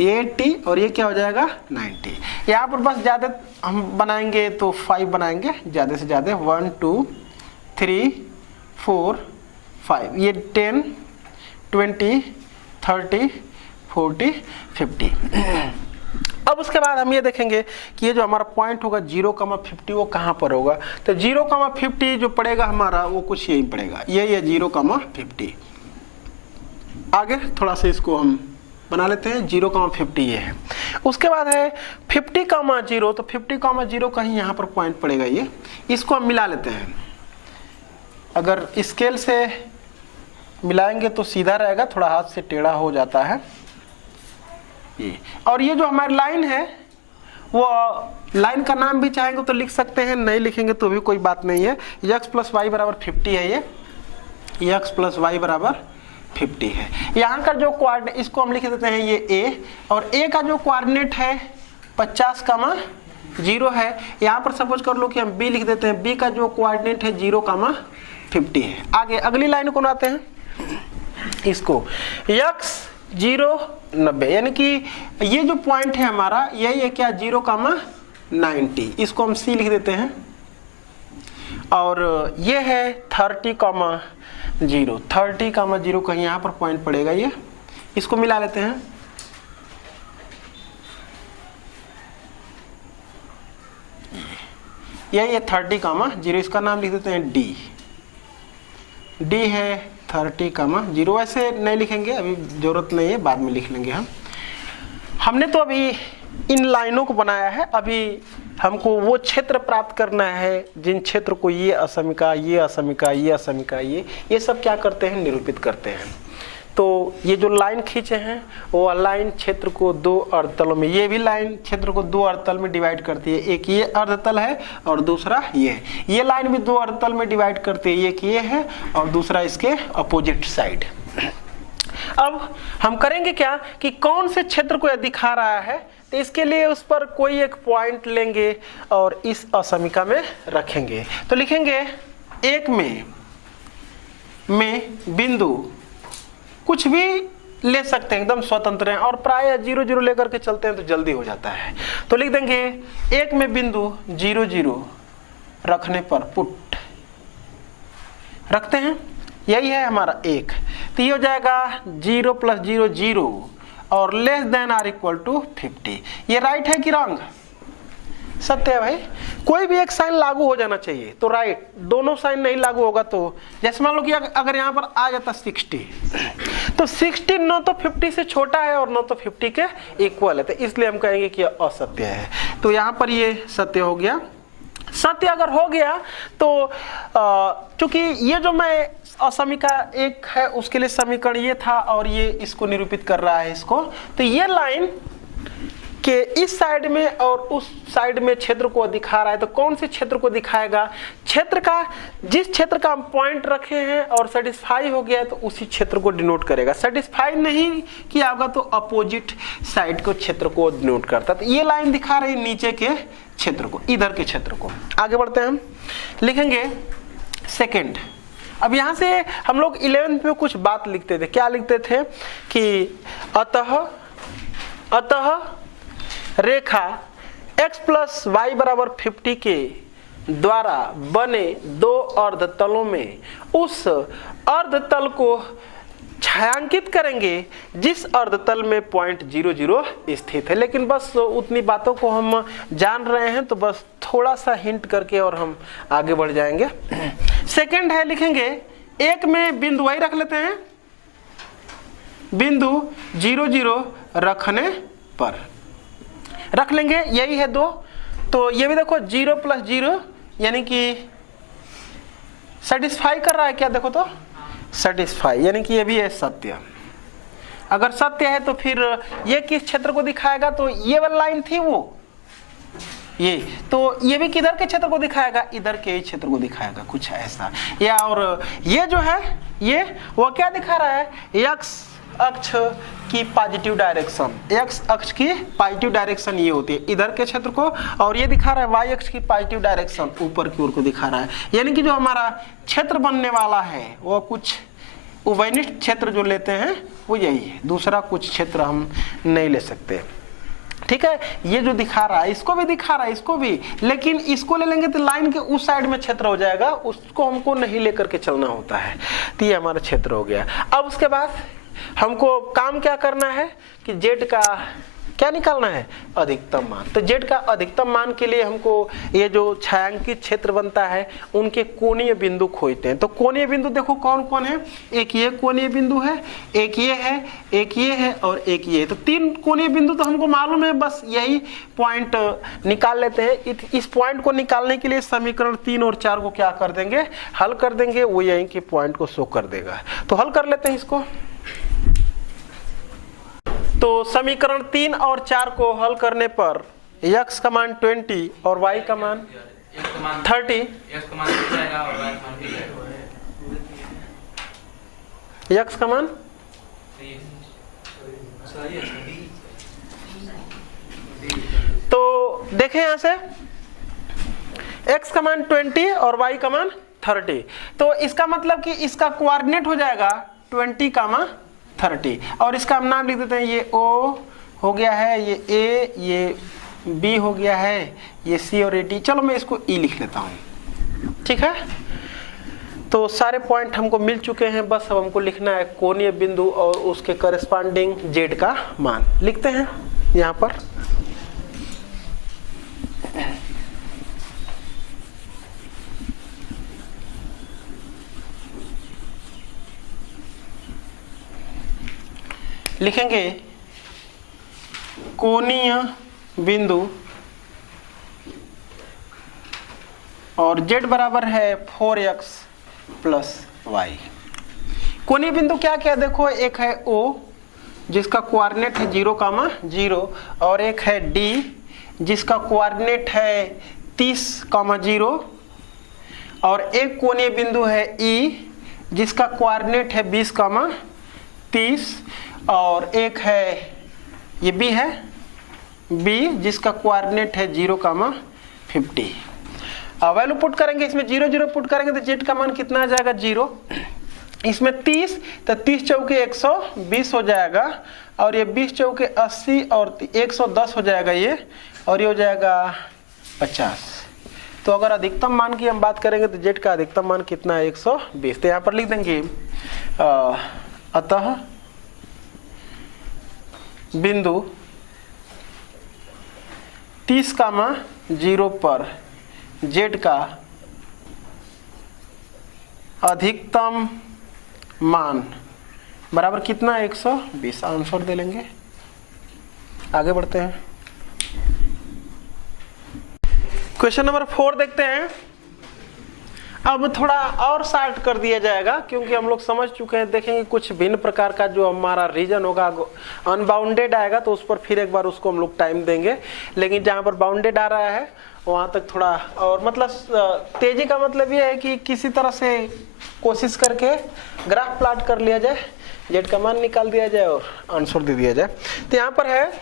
ये 80 और ये क्या हो जाएगा 90। यहाँ पर बस ज़्यादा हम बनाएंगे तो 5 बनाएंगे, ज़्यादा से ज़्यादा 1 2 3 4 5, ये 10 20 30 40 50। अब उसके बाद हम ये देखेंगे कि ये जो हमारा पॉइंट होगा 0,50 वो कहाँ पर होगा। तो 0,50 जो पड़ेगा हमारा वो कुछ यही पड़ेगा, ये 0,50। आगे थोड़ा सा इसको हम बना लेते हैं, 0,50 ये है। उसके बाद है 50,0, तो 50,0 कहीं यहाँ पर पॉइंट पड़ेगा, ये इसको हम मिला लेते हैं। अगर स्केल से मिलाएंगे तो सीधा रहेगा, थोड़ा हाथ से टेढ़ा हो जाता है ये। और ये जो हमारी लाइन है वो लाइन का नाम भी चाहेंगे तो लिख सकते हैं, नहीं लिखेंगे तो भी कोई बात नहीं है। x प्लस वाई बराबर 50 है, ये x प्लस वाई बराबर 50 है। यहाँ का जो कोऑर्डिनेट इसको हम लिख देते हैं ये a, और a का जो कोऑर्डिनेट है 50,0 है। यहाँ पर सपोज कर लो कि हम b लिख देते हैं, b का जो कोऑर्डिनेट है 0,50 है। आगे अगली लाइन को बनाते हैं, इसको x 0 90, यानी कि ये जो पॉइंट है हमारा यही है क्या 0,90, इसको हम c लिख देते हैं। और ये है 30,0, 30,0 कहीं यहाँ पर पॉइंट पड़ेगा, ये इसको मिला लेते हैं। यही है 30,0, इसका नाम लिख देते हैं d। d है 30,0, वैसे नहीं लिखेंगे, अभी जरूरत नहीं है, बाद में लिख लेंगे हम। हमने तो अभी इन लाइनों को बनाया है, अभी हमको वो क्षेत्र प्राप्त करना है जिन क्षेत्र को ये असमिका, ये असमिका, ये असमिका, ये सब क्या करते हैं, निरूपित करते हैं। तो ये जो लाइन खींचे हैं वो लाइन क्षेत्र को दो अर्धतलों में, ये भी लाइन क्षेत्र को दो अर्धतल में डिवाइड करती है। एक ये अर्धतल है और दूसरा ये लाइन भी दो अर्धतल में डिवाइड करती है, एक ये है और दूसरा इसके अपोजिट साइड। अब हम करेंगे क्या कि कौन से क्षेत्र को यह दिखा रहा है, तो इसके लिए उस पर कोई एक पॉइंट लेंगे और इस असमिका में रखेंगे। तो लिखेंगे एक में बिंदु, कुछ भी ले सकते हैं, एकदम स्वतंत्र हैं और प्राय 0 0 लेकर के चलते हैं तो जल्दी हो जाता है। तो लिख देंगे एक में बिंदु 0 0 रखने पर पुट रखते हैं, यही है हमारा एक। तो ये हो जाएगा 0 + 0 0 और less than or equal to 50। ये राइट है कि रॉन्ग? सत्य है भाई। कोई भी एक साइन लागू हो जाना चाहिए, तो राइट। दोनों साइन नहीं लागू होगा तो जैसे मान लो कि अगर यहाँ पर आ जाता 60, तो 60 न तो 50 से छोटा है और न तो 50 के इक्वल है, तो इसलिए हम कहेंगे कि असत्य है। तो यहाँ पर ये सत्य हो गया। सत्य अगर हो गया तो चूंकि ये जो मैं असमिका एक है उसके लिए समीकरण ये था और ये इसको निरूपित कर रहा है इसको, तो ये लाइन के इस साइड में और उस साइड में क्षेत्र को दिखा रहा है। तो कौन से क्षेत्र को दिखाएगा? क्षेत्र का, जिस क्षेत्र का हम पॉइंट रखे हैं और सेटिस्फाई हो गया है तो उसी क्षेत्र को डिनोट करेगा। सेटिस्फाई नहीं किया होगा तो अपोजिट साइड को क्षेत्र को डिनोट करता है। तो ये लाइन दिखा रही है नीचे के क्षेत्र को, इधर के क्षेत्र को। आगे बढ़ते हैं, हम लिखेंगे सेकेंड। अब यहां से हम लोग 11th में कुछ बात लिखते थे। क्या लिखते थे कि अतः रेखा x + y = 50 के द्वारा बने दो अर्धतलों में उस अर्धतल को छायांकित करेंगे जिस अर्धतल में पॉइंट 0 0 स्थित है। लेकिन बस उतनी बातों को हम जान रहे हैं तो बस थोड़ा सा हिंट करके और हम आगे बढ़ जाएंगे। सेकंड है, लिखेंगे एक में बिंदु वही रख लेते हैं, बिंदु 0 0 रखने पर रख लेंगे, यही है 2। तो ये भी देखो 0 + 0 यानी कि सेटिस्फाई कर रहा है क्या? देखो तो सेटिस्फाई, यानी कि ये भी है सत्य। अगर सत्य है तो फिर ये किस क्षेत्र को दिखाएगा? तो ये वाली लाइन थी वो, ये तो ये भी किधर के क्षेत्र को दिखाएगा? इधर के क्षेत्र को दिखाएगा, कुछ ऐसा। या और ये जो है ये वो क्या दिखा रहा है? x अक्ष की पॉजिटिव डायरेक्शन, x अक्ष की पॉजिटिव डायरेक्शन ये होती है इधर के क्षेत्र को, और ये दिखा रहा है y अक्ष की पॉजिटिव डायरेक्शन ऊपर की ओर को दिखा रहा है। यानी कि जो हमारा क्षेत्र बनने वाला है वो कुछ उभयनिष्ठ क्षेत्र जो लेते हैं वो यही है, दूसरा कुछ क्षेत्र हम नहीं ले सकते। ठीक है, ये जो दिखा रहा है इसको भी दिखा रहा है, इसको भी, लेकिन इसको ले लेंगे तो लाइन के उस साइड में क्षेत्र हो जाएगा, उसको हमको नहीं लेकर के चलना होता है। तो ये हमारा क्षेत्र हो गया। अब उसके बाद हमको काम क्या करना है कि जेड का क्या निकालना है? अधिकतम मान। तो जेड का अधिकतम मान के लिए हमको ये जो छायांकित क्षेत्र बनता है उनके कोणीय बिंदु खोजते हैं। तो कोणीय बिंदु देखो कौन कौन है? एक ये कोणीय बिंदु है, एक ये है, एक ये है और एक ये। तो 3 कोणीय बिंदु तो हमको मालूम है, बस यही पॉइंट निकाल लेते हैं। इस पॉइंट को निकालने के लिए समीकरण 3 और 4 को क्या कर देंगे? हल कर देंगे, वो यहीं के पॉइंट को शो कर देगा। तो हल कर लेते हैं इसको। तो समीकरण 3 और 4 को हल करने पर x का मान 20 और y का मान 30, x का मान तो देखें यहां से x का मान 20 और y का मान 30। तो इसका मतलब कि इसका कोऑर्डिनेट हो जाएगा 20, 30 और इसका हम नाम लिख देते हैं। ये O हो गया है, ये A, ये B हो गया है, ये C और ये D। चलो मैं इसको E लिख लेता हूँ, ठीक है। तो सारे पॉइंट हमको मिल चुके हैं, बस अब हमको लिखना है कोणीय बिंदु और उसके करस्पॉन्डिंग जेड का मान। लिखते हैं यहाँ पर। लिखेंगे कोणीय बिंदु और z बराबर है 4x प्लस वाई। कोणीय बिंदु क्या क्या देखो, एक है O जिसका कोऑर्डिनेट है 0,0 और एक है D जिसका कोऑर्डिनेट है 30,0 और एक कोणीय बिंदु है E जिसका कोऑर्डिनेट है 20,30 और एक है ये B है B जिसका कोऑर्डिनेट है 0,50। वैल्यू पुट करेंगे, इसमें 0 0 पुट करेंगे तो z का मान कितना आ जाएगा 0, इसमें 30 तो 30 चौके 120 हो जाएगा और ये 20 चौके 80 और 110 हो जाएगा ये, और ये हो जाएगा 50। तो अगर अधिकतम मान की हम बात करेंगे तो z का अधिकतम मान कितना है 120। तो यहाँ पर लिख देंगे अतः बिंदु 30,0 पर z का अधिकतम मान बराबर कितना 120। आंसर दे लेंगे। आगे बढ़ते हैं, क्वेश्चन नंबर 4 देखते हैं। अब थोड़ा और शार्ट कर दिया जाएगा क्योंकि हम लोग समझ चुके हैं। देखेंगे कुछ भिन्न प्रकार का जो हमारा रीजन होगा अनबाउंडेड आएगा तो उस पर फिर एक बार उसको हम लोग टाइम देंगे, लेकिन जहां पर बाउंडेड आ रहा है वहां तक थोड़ा और मतलब तेजी का मतलब ये है कि किसी तरह से कोशिश करके ग्राफ प्लॉट कर लिया जाए, जेड का मान निकाल दिया जाए और आंसर दे दिया जाए। तो यहाँ पर है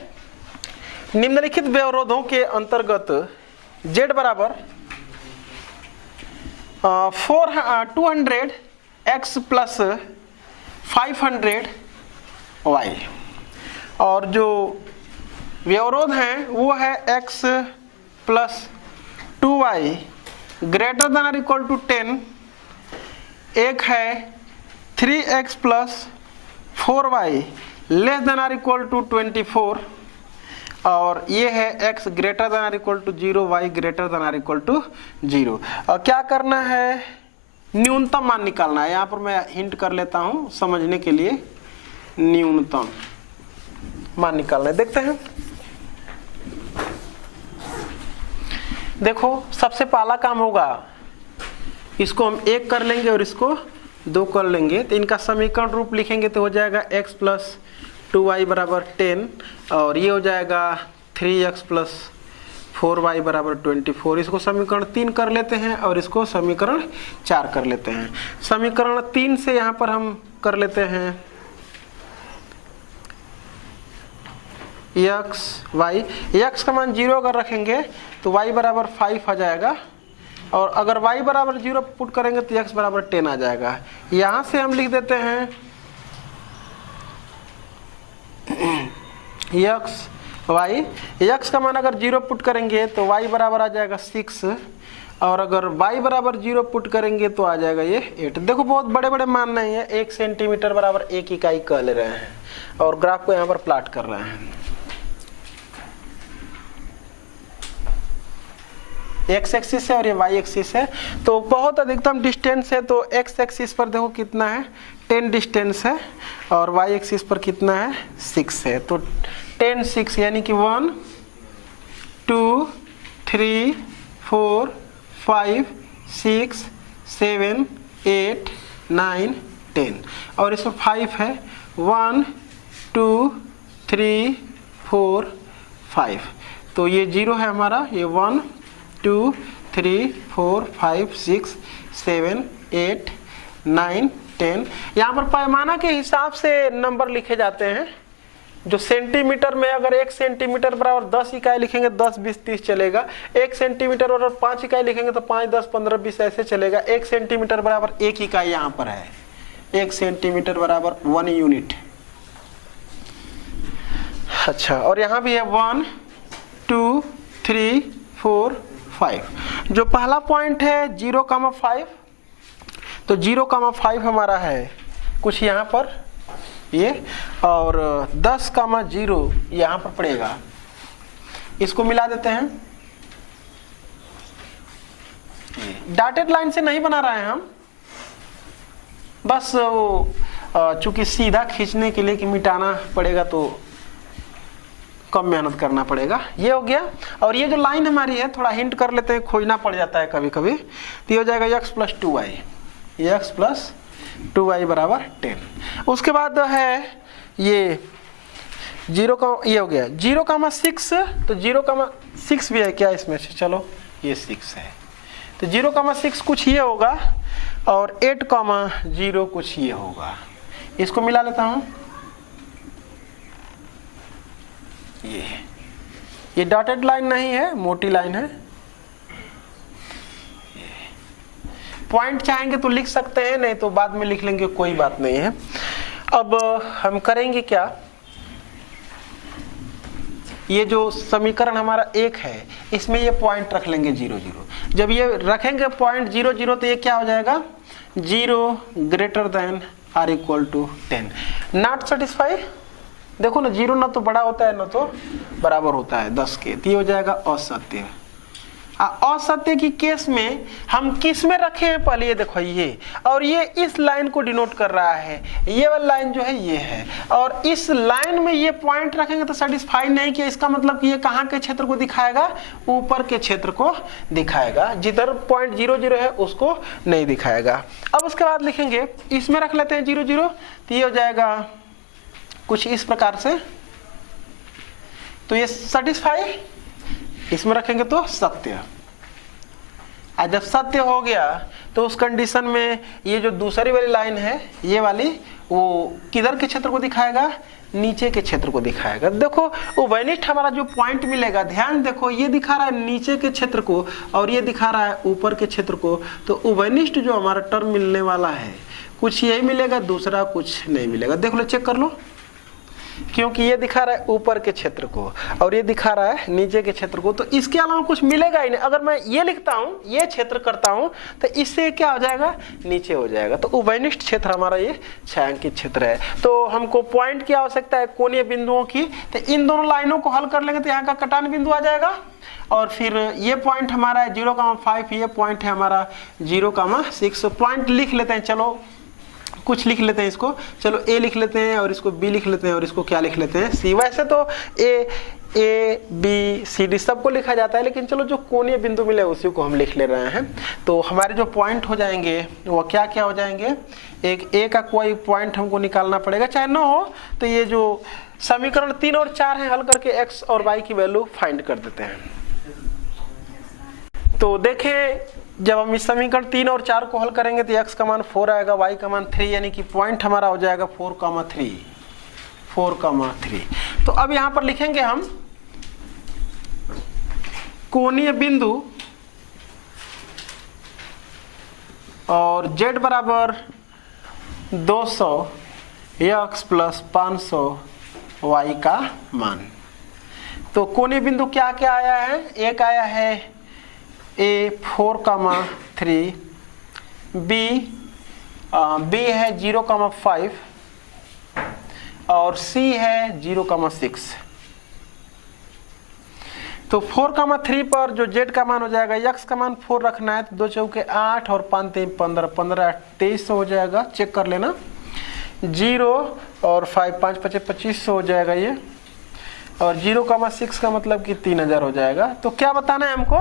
निम्नलिखित व्यवरोधों के अंतर्गत जेड बराबर 200 x प्लस 500 y और जो व्यवरोध हैं वो है x plus 2y greater than और इक्वल टू 10, एक है 3x plus 4y less than और इक्वल टू 24 और ये है x ग्रेटर देन और equal to 0, y greater than और इक्वल टू 0। और क्या करना है, न्यूनतम मान निकालना है। यहाँ पर मैं हिंट कर लेता हूँ समझने के लिए, न्यूनतम मान निकालना है। देखते हैं, देखो सबसे पहला काम होगा इसको हम 1 कर लेंगे और इसको 2 कर लेंगे तो इनका समीकरण रूप लिखेंगे तो हो जाएगा x प्लस 2y बराबर 10 और ये हो जाएगा 3x प्लस 4y बराबर 24। इसको समीकरण 3 कर लेते हैं और इसको समीकरण 4 कर लेते हैं। समीकरण 3 से यहाँ पर हम कर लेते हैं x का मान 0 अगर रखेंगे तो y बराबर 5 आ जाएगा और अगर y बराबर 0 पुट करेंगे तो x बराबर 10 आ जाएगा। यहाँ से हम लिख देते हैं x का मान अगर 0 पुट करेंगे तो y बराबर आ जाएगा 6 और अगर y बराबर 0 पुट करेंगे तो आ जाएगा ये 8। देखो बहुत बड़े बड़े मान नहीं है, 1 सेंटीमीटर बराबर 1 इकाई कह ले रहे हैं और ग्राफ को यहाँ पर प्लॉट कर रहे हैं। x एक्सिस है और ये y एक्सिस है तो बहुत अधिकतम डिस्टेंस है तो x एक्सिस पर देखो कितना है 10 डिस्टेंस है और y एक्सिस पर कितना है 6 है तो 10 6 यानी कि 1 2 3 4 5 6 7 8 9 10 और इसमें 5 है 1 2 3 4 5 तो ये 0 है हमारा, ये 1 2 3 4 5 6 7 8 9 10। यहाँ पर पैमाना के हिसाब से नंबर लिखे जाते हैं। जो सेंटीमीटर में अगर 1 सेंटीमीटर बराबर 10 इकाई लिखेंगे 10 20 30 चलेगा, 1 सेंटीमीटर बराबर 5 इकाई लिखेंगे तो 5 10 15 20 ऐसे चलेगा। 1 सेंटीमीटर बराबर 1 इकाई यहाँ पर है, 1 सेंटीमीटर बराबर 1 यूनिट। अच्छा और यहाँ भी है 1 2 3 4 5। जो पहला पॉइंट है 0,5 तो 0,5 हमारा है कुछ यहाँ पर ये और 10,0 यहाँ पर पड़ेगा। इसको मिला देते हैं, डॉटेड लाइन से नहीं बना रहे हैं हम, बस वो चूंकि सीधा खींचने के लिए कि मिटाना पड़ेगा तो कम मेहनत करना पड़ेगा। ये हो गया। और ये जो लाइन हमारी है थोड़ा हिंट कर लेते हैं, खोजना पड़ जाता है कभी कभी। तो ये हो जाएगा x + 2y, x + 2y = 10। उसके बाद है ये 0 का, ये हो गया 0,6। तो 0,6 भी है क्या इसमें से? चलो ये 6 है, तो 0,6 कुछ ये होगा और 8,0 कुछ ये होगा। इसको मिला लेता हूं। ये डॉटेड लाइन नहीं है, मोटी लाइन है। पॉइंट चाहेंगे तो लिख सकते हैं, नहीं तो बाद में लिख लेंगे, कोई बात नहीं है। अब हम करेंगे क्या, ये जो समीकरण हमारा 1 है इसमें ये पॉइंट रख लेंगे 0 0। जब ये रखेंगे पॉइंट 0 0 तो ये क्या हो जाएगा, 0 > or = 10। नॉट सेटिस्फाई, देखो ना 0 ना तो बड़ा होता है ना तो बराबर होता है 10 के, तो ये हो जाएगा असत्य। असत्य की केस में हम किस में रखे हैं, पहले ये देखो ये, और ये इस लाइन को डिनोट कर रहा है, ये वाला लाइन जो है ये है, और इस लाइन में ये पॉइंट रखेंगे तो सेटिस्फाई नहीं किया। इसका मतलब कि ये कहाँ के क्षेत्र को दिखाएगा, ऊपर के क्षेत्र को दिखाएगा, जिधर पॉइंट 0 0 है उसको नहीं दिखाएगा। अब उसके बाद लिखेंगे, इसमें रख लेते हैं 0 0, तो ये हो जाएगा कुछ इस प्रकार से। तो ये सेटिस्फाई, इसमें रखेंगे तो सत्य। और जब सत्य हो गया तो उस कंडीशन में ये जो दूसरी वाली लाइन है ये वाली, वो किधर के क्षेत्र को दिखाएगा, नीचे के क्षेत्र को दिखाएगा। देखो उभयनिष्ठ हमारा जो पॉइंट मिलेगा, ध्यान देखो ये दिखा रहा है नीचे के क्षेत्र को और ये दिखा रहा है ऊपर के क्षेत्र को। तो उभयनिष्ठ जो हमारा टर्म मिलने वाला है कुछ यही मिलेगा, दूसरा कुछ नहीं मिलेगा। देख लो, चेक कर लो, क्योंकि ये दिखा रहा है ऊपर के क्षेत्र को और ये दिखा रहा है नीचे के क्षेत्र को, तो इसके अलावा कुछ मिलेगा ही नहीं। अगर मैं ये लिखता हूँ, ये क्षेत्र करता हूँ, तो इससे क्या हो जाएगा, नीचे हो जाएगा। तो उभयनिष्ठ क्षेत्र हमारा ये छायांकित क्षेत्र है। तो हमको पॉइंट की आवश्यकता है कोणीय बिंदुओं की, तो इन दोनों लाइनों को हल कर लेंगे तो यहाँ का कटान बिंदु आ जाएगा। और फिर ये पॉइंट हमारा है 0,5, ये पॉइंट है हमारा 0,6। पॉइंट लिख लेते हैं, चलो कुछ लिख लेते हैं इसको, चलो ए लिख लेते हैं और इसको बी लिख लेते हैं और इसको क्या लिख लेते हैं, सी। वैसे तो ए बी सी डी सबको लिखा जाता है, लेकिन चलो जो कोणीय बिंदु मिले उसी को हम लिख ले रहे हैं। तो हमारे जो पॉइंट हो जाएंगे वो क्या क्या हो जाएंगे, एक ए का कोई पॉइंट हमको निकालना पड़ेगा, चाहे न हो तो ये जो समीकरण 3 और 4 है हल करके एक्स और वाई की वैल्यू फाइंड कर देते हैं। तो देखें, जब हम इस समीकरण 3 और 4 को हल करेंगे तो x का मान 4 आएगा, y का मान 3, यानी कि पॉइंट हमारा हो जाएगा 4,3। तो अब यहां पर लिखेंगे हम कोणीय बिंदु और z = 200 x + 500 y का मान। तो कोणीय बिंदु क्या क्या आया है, एक आया है A 4,3, B है 0,5 और C है 0,6। तो 4,3 पर जो Z का मान हो जाएगा, x का मान 4 रखना है तो 2 चौके 8 और 5 3 15, 15 2300 हो जाएगा, चेक कर लेना। 0 और 5 5 5 2500 हो जाएगा ये, और 0,6 का मतलब कि 3000 हो जाएगा। तो क्या बताना है हमको,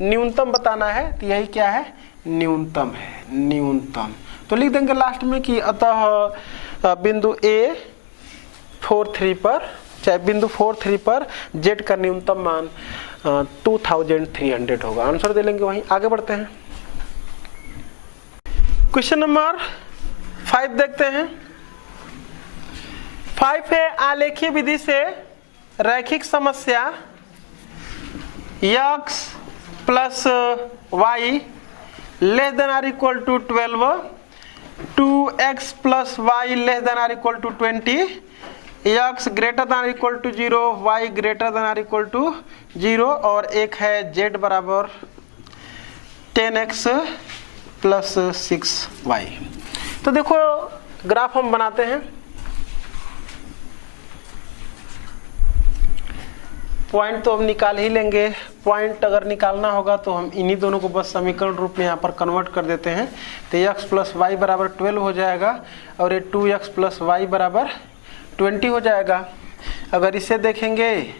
न्यूनतम बताना है। तो यही क्या है, न्यूनतम है, न्यूनतम। तो लिख देंगे लास्ट में कि अतः बिंदु A 4,3 पर, चाहे बिंदु 4,3 पर Z का न्यूनतम मान 2300 होगा। आंसर दे लेंगे वहीं। आगे बढ़ते हैं, क्वेश्चन नंबर 5 देखते हैं। 5 है, आलेखीय विधि से रैखिक समस्या x + y less than or equal to 12, 2x + y less than or equal to 20, x greater than or equal to 0, y greater than or equal to 0, और एक है z = 10x + 6y। तो देखो ग्राफ हम बनाते हैं। पॉइंट तो हम निकाल ही लेंगे, पॉइंट अगर निकालना होगा तो हम इन्हीं दोनों को बस समीकरण रूप में यहाँ पर कन्वर्ट कर देते हैं। तो x + y = 12 हो जाएगा और ये 2x + y = 20 हो जाएगा। अगर इसे देखेंगे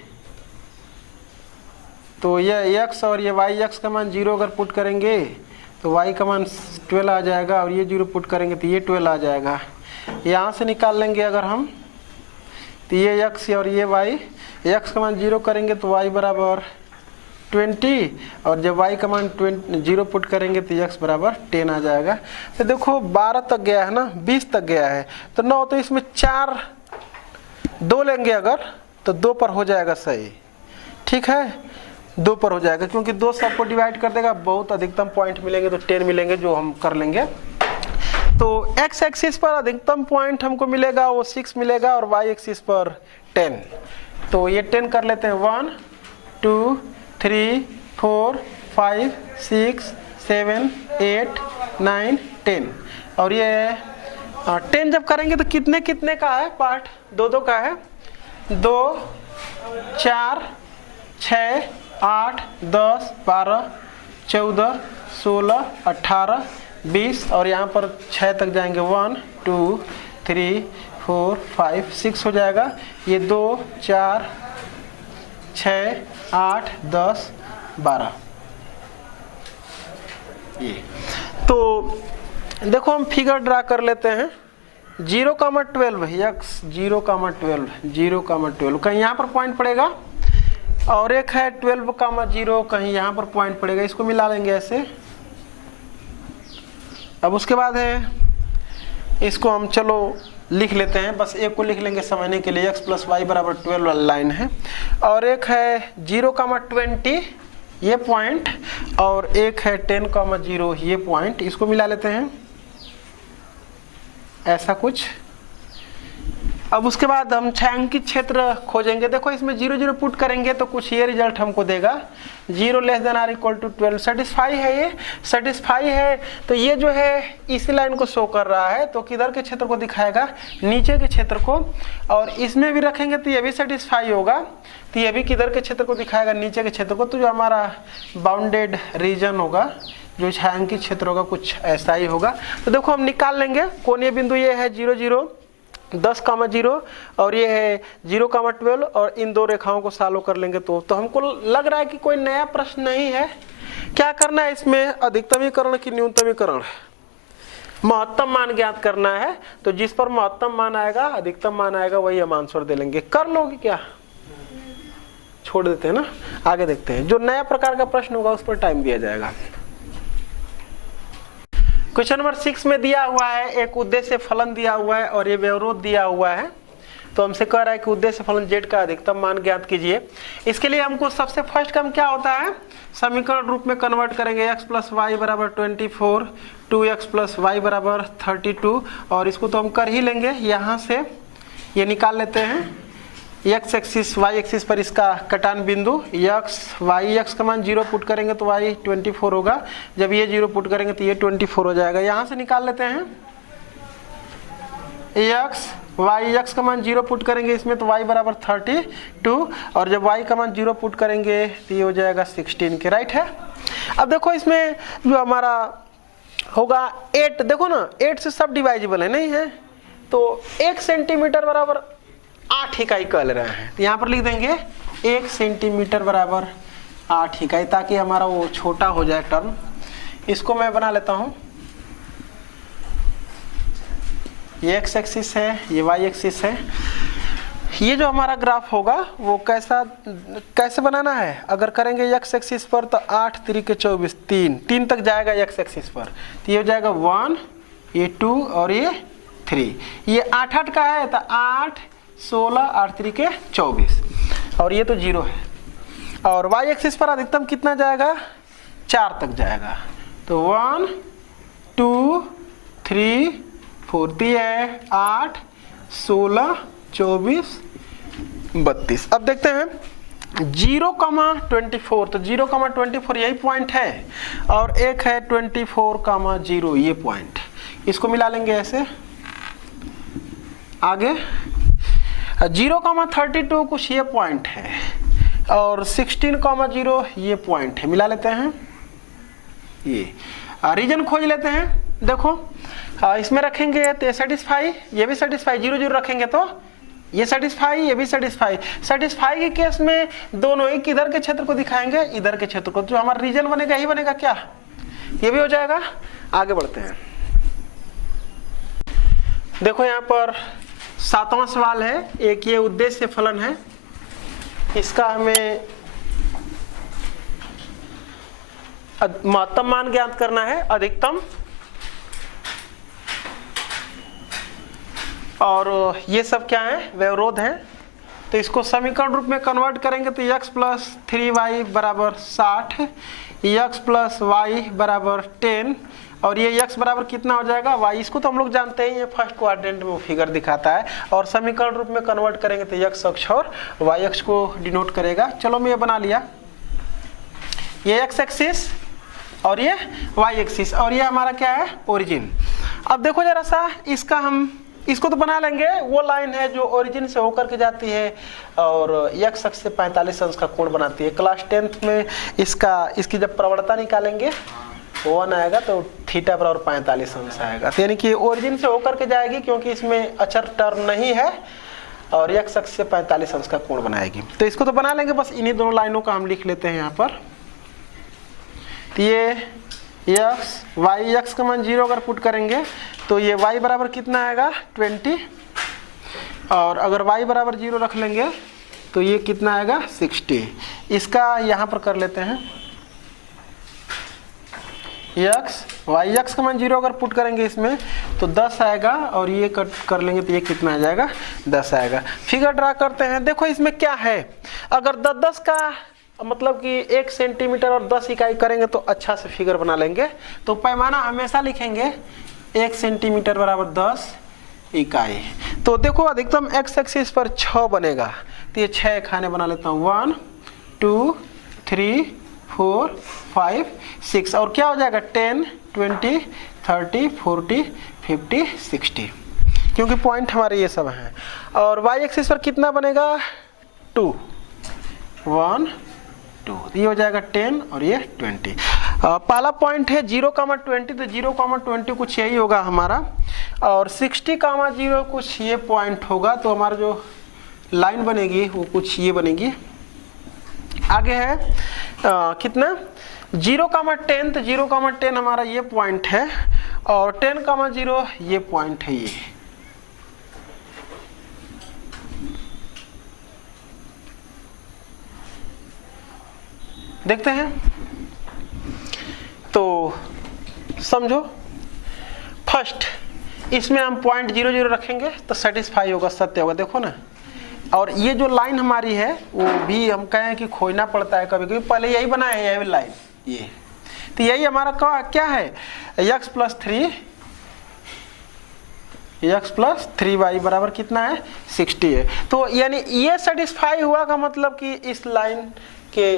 तो ये x और ये y, x का मान 0 अगर पुट करेंगे तो y का मान 12 आ जाएगा, और ये 0 पुट करेंगे तो ये 12 आ जाएगा। यहाँ से निकाल लेंगे अगर हम, तो ये x और ये y, x का मान 0 करेंगे तो y बराबर 20, और जब y का मान 0 पुट करेंगे तो x बराबर 10 आ जाएगा। तो देखो 12 तक गया है ना, 20 तक गया है, तो 9, तो इसमें 4 2 लेंगे अगर तो 2 पर हो जाएगा सही, ठीक है, 2 पर हो जाएगा, क्योंकि 2 सबको डिवाइड कर देगा, बहुत अधिकतम पॉइंट मिलेंगे तो 10 मिलेंगे, जो हम कर लेंगे। तो x एक्सिस पर अधिकतम पॉइंट हमको मिलेगा वो 6 मिलेगा, और y एक्सिस पर 10। तो ये 10 कर लेते हैं, 1 2 3 4 5 6 7 8 9 10, और ये 10 जब करेंगे तो कितने कितने का है पार्ट, 2 का है, 2 4 6 8 10 12 14 16 18 20, और यहाँ पर 6 तक जाएंगे, 1 2 3 4 5 6 हो जाएगा। ये 2 4 6 8 10 12, ये तो देखो हम फिगर ड्रा कर लेते हैं। 0,12 x 0,12 कहीं यहाँ पर पॉइंट पड़ेगा, और एक है 12,0 कहीं यहाँ पर पॉइंट पड़ेगा, इसको मिला लेंगे ऐसे। अब उसके बाद है, इसको हम चलो लिख लेते हैं, बस एक को लिख लेंगे समझने के लिए, x + y बराबर 12 वाला लाइन है, और एक है 0,20 ये पॉइंट, और एक है 10,0 ये पॉइंट, इसको मिला लेते हैं ऐसा कुछ। अब उसके बाद हम छायांकित क्षेत्र खोजेंगे। देखो इसमें 0 0 पुट करेंगे तो कुछ ये रिजल्ट हमको देगा, 0 < = 12 सेटिस्फाई है, ये सेटिस्फाई है। तो ये जो है इसी लाइन को शो कर रहा है, तो किधर के क्षेत्र को दिखाएगा, नीचे के क्षेत्र को, और इसमें भी रखेंगे तो ये भी सेटिस्फाई होगा, तो ये भी किधर के क्षेत्र को दिखाएगा, नीचे के क्षेत्र को। तो जो हमारा बाउंडेड रीजन होगा, जो छायांकित क्षेत्र होगा, कुछ ऐसा ही होगा। तो देखो हम निकाल लेंगे, कोणीय बिंदु ये है 0 0 10,0 और ये है 0,12, और इन दो रेखाओं को सॉल्व कर लेंगे तो हमको लग रहा है कि कोई नया प्रश्न नहीं है। क्या करना है इसमें, अधिकतमीकरण की न्यूनतमीकरण, महत्तम मान ज्ञात करना है। तो जिस पर महत्तम मान आएगा, अधिकतम मान आएगा, वही हम आंसर दे लेंगे। कर लोगे क्या, छोड़ देते हैं ना, आगे देखते हैं। जो नया प्रकार का प्रश्न होगा उस पर टाइम दिया जाएगा। क्वेश्चन नंबर 6 में दिया हुआ है, एक उद्देश्य फलन दिया हुआ है और ये व्यवरोध दिया हुआ है। तो हमसे कह रहा है कि उद्देश्य फलन z का अधिकतम मान ज्ञात कीजिए। इसके लिए हमको सबसे फर्स्ट काम क्या होता है, समीकरण रूप में कन्वर्ट करेंगे। x + y = 24, 2x + y = 32, और इसको तो हम कर ही लेंगे। यहाँ से ये निकाल लेते हैं, x एक्सिस y एक्सिस पर इसका कटान बिंदु, x का मान 0 पुट करेंगे तो y 24 होगा, जब ये 0 पुट करेंगे तो ये 24 हो जाएगा। यहाँ से निकाल लेते हैं x का मान 0 पुट करेंगे इसमें तो y = 32, और जब y का मान 0 पुट करेंगे तो ये हो जाएगा 16 के, राइट है। अब देखो इसमें जो हमारा होगा 8, देखो ना 8 से सब डिवाइजिबल है, नहीं है, तो 1 सेंटीमीटर बराबर 8 इकाई कह ले रहे हैं। तो यहाँ पर लिख देंगे 1 सेंटीमीटर बराबर 8 इकाई, ताकि हमारा वो छोटा हो जाए टर्म। इसको मैं बना लेता हूँ, ये x एक्सिस है, ये y एक्सिस है। ये जो हमारा ग्राफ होगा वो कैसे बनाना है, अगर करेंगे x एक्सिस पर तो 8 × 3 = 24, 3 तक जाएगा x एक्सिस पर, तो ये हो जाएगा 1, ये 2 और ये 3। ये 8 8 का है तो 8 16 8 3 = 24, और ये तो 0 है। और y एक्सिस पर अधिकतम कितना जाएगा, 4 तक जाएगा, तो 1 2 3 4, तो है 8 16 24 32। अब देखते हैं 0,24, तो 0,24 यही पॉइंट है, और एक है 24,0 ये पॉइंट, इसको मिला लेंगे ऐसे। आगे 0,32 कुछ ये पॉइंट है, और 16,0 ये पॉइंट है, मिला लेते हैं। ये रीजन खोज लेते हैं। देखो इसमें रखेंगे तो सेटिस्फाई, ये भी सेटिस्फाई, 0 0 रखेंगे तो ये सेटिस्फाई, ये भी सेटिस्फाई। सेटिस्फाई के केस में दोनों ही किधर के क्षेत्र को दिखाएंगे, इधर के क्षेत्र को। जो हमारा रीजन बनेगा ही बनेगा क्या, ये भी हो जाएगा। आगे बढ़ते हैं, देखो यहाँ पर 7वां सवाल है। एक ये उद्देश्य फलन है, इसका हमें महत्तम मान ज्ञात करना है, अधिकतम, और ये सब क्या है, व्यवरोध है। तो इसको समीकरण रूप में कन्वर्ट करेंगे तो x प्लस 3y बराबर 60, x प्लस वाई बराबर 10, और ये x बराबर कितना हो जाएगा, y। इसको तो हम लोग जानते हैं, ये फर्स्ट क्वाड्रेंट में वो फिगर दिखाता है, और समीकरण रूप में कन्वर्ट करेंगे तो x अक्ष और y अक्ष को डिनोट करेगा। चलो मैं ये बना लिया, ये x एक्सिस और ये y एक्सिस, और ये हमारा क्या है, ओरिजिन। अब देखो जरा सा, इसका हम इसको तो बना लेंगे, वो लाइन है जो ओरिजिन से होकर के जाती है और x अक्ष से 45 अंश का कोण बनाती है। क्लास 10th में इसकी जब प्रवणता निकालेंगे 1 आएगा तो थीटा बराबर 45 अंश आएगा। तो यानी कि ओरिजिन से होकर के जाएगी, क्योंकि इसमें अचर टर्म नहीं है, और x अक्ष से 45 अंश का कोण बनाएगी। तो इसको तो बना लेंगे, बस इन्हीं दोनों लाइनों का हम लिख लेते हैं यहाँ पर। तो ये x का मान 0 अगर पुट करेंगे तो ये y बराबर कितना आएगा, 20, और अगर y बराबर 0 रख लेंगे तो ये कितना आएगा, 60। इसका यहाँ पर कर लेते हैं, x का मान 0 अगर पुट करेंगे इसमें तो 10 आएगा, और ये कर लेंगे तो ये कितना आ जाएगा, 10 आएगा। फिगर ड्रा करते हैं। देखो इसमें क्या है, अगर 10 का मतलब कि 1 सेंटीमीटर और 10 इकाई करेंगे तो अच्छा से फिगर बना लेंगे। तो पैमाना हमेशा लिखेंगे 1 सेंटीमीटर बराबर 10 इकाई। तो देखो अधिकतम x एक्सिस पर 6 बनेगा, तो ये 6 खाने बना लेता हूँ, 1 2 3 4 5 6, और क्या हो जाएगा, 10 20 30 40 50 60, क्योंकि पॉइंट हमारे ये सब हैं। और y एक्सिस पर कितना बनेगा, 2 1 2, ये हो जाएगा 10 और ये 20। पहला पॉइंट है 0,20, तो 0,20 कुछ यही होगा हमारा, और 60,0 कुछ ये पॉइंट होगा। तो हमारा जो लाइन बनेगी वो कुछ ये बनेगी। आगे है कितना, 0,10, तो 0,10 हमारा ये पॉइंट है, और 10,0 ये पॉइंट है। ये देखते हैं, तो समझो फर्स्ट इसमें हम पॉइंट 0,0 रखेंगे तो सेटिस्फाई होगा, सत्य होगा। देखो ना, और ये जो लाइन हमारी है वो भी हम कहें कि खोजना पड़ता है कभी कभी, पहले यही बनाए हैं, यही लाइन ये। तो यही हमारा क्या है, x प्लस 3y बराबर कितना है, 60 है। तो यानी ये सेटिस्फाई हुआ का मतलब कि इस लाइन के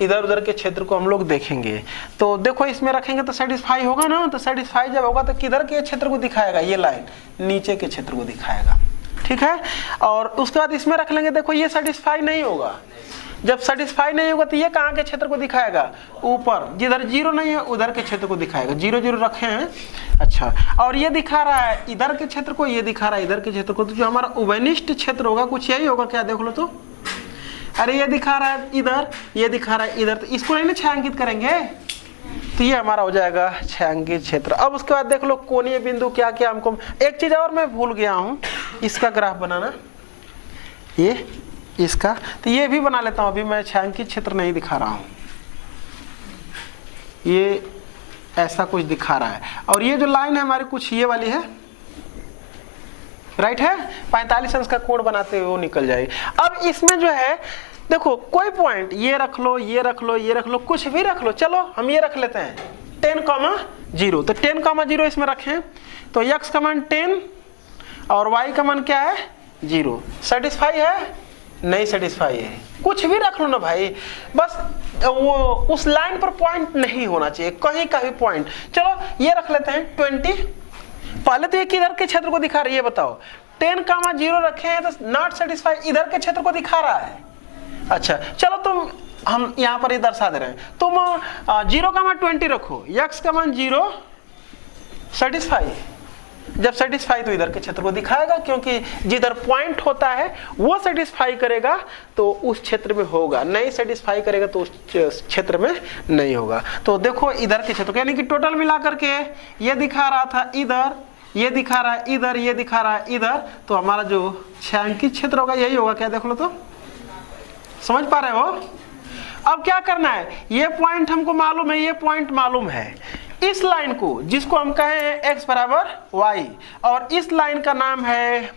इधर उधर के क्षेत्र को हम लोग देखेंगे। तो देखो इसमें रखेंगे तो सेटिस्फाई होगा ना, तो सेटिस्फाई जब होगा तो किधर के क्षेत्र को दिखाएगा, ये लाइन नीचे के क्षेत्र को दिखाएगा, ठीक है। और उसके बाद इसमें रख लेंगे, देखो ये सेटिस्फाई नहीं होगा। जब सेटिस्फाई नहीं होगा तो ये कहाँ के क्षेत्र को दिखाएगा, ऊपर, जिधर 0 नहीं है उधर के क्षेत्र को दिखाएगा। 0,0 रखे हैं, अच्छा। और ये दिखा रहा है इधर के क्षेत्र को, ये दिखा रहा है इधर के क्षेत्र को, तो जो हमारा उभयनिष्ठ क्षेत्र होगा कुछ यही होगा क्या, देख लो तो। अरे ये दिखा रहा है इधर, ये दिखा रहा है इधर, तो इसको नहीं ना छायांकित करेंगे, तो ये हमारा हो जाएगा छायांकित क्षेत्र। अब उसके बाद देख लो कोणीय बिंदु क्या क्या हमको, एक चीज और मैं भूल गया हूँ, इसका ग्राफ बनाना, ये इसका, तो ये भी बना लेता हूँ। अभी मैं छायांकित क्षेत्र नहीं दिखा रहा हूँ, ये ऐसा कुछ दिखा रहा है, और ये जो लाइन है हमारी कुछ ये वाली है, राइट है, 45 अंश का कोण बनाते हुए वो निकल जाएगी। अब इसमें जो है देखो कोई पॉइंट ये रख लो, ये रख लो, ये रख लो, कुछ भी रख लो, चलो हम ये रख लेते हैं 10,0, तो 10,0 इसमें रखें तो x का मान 10 और y का मान क्या है, 0। सेटिस्फाई है, नहीं सेटिस्फाई है, कुछ भी रख लो ना भाई, बस वो उस लाइन पर पॉइंट नहीं होना चाहिए, कहीं का भी पॉइंट। चलो ये रख लेते हैं 20। पहले तो ये किधर के क्षेत्र को दिखा रही है बताओ, 10,0 रखे हैं तो नॉट सेटिस्फाई, इधर के क्षेत्र को दिखा रहा है। अच्छा चलो तुम, हम यहाँ पर ही दर्शा दे रहे हैं, तुम 0,20 रखो, x का मान 0 सेटिस्फाई, जब सेटिस्फाई तो इधर के क्षेत्र को दिखाएगा, क्योंकि जिधर पॉइंट होता है वो सेटिस्फाई करेगा तो उस क्षेत्र में होगा, नहीं सेटिस्फाई करेगा तो उस क्षेत्र में नहीं होगा। तो देखो इधर के क्षेत्र, यानी कि टोटल मिलाकर के ये दिखा रहा था इधर, ये दिखा रहा है इधर, ये दिखा रहा है इधर, तो हमारा जो छायांकित क्षेत्र होगा यही होगा। क्या देख लो तो, समझ पा रहे हो? अब क्या करना है, ये पॉइंट हमको मालूम है, ये पॉइंट मालूम है, इस लाइन को जिसको हम कहें x बराबर y, और इस लाइन का नाम है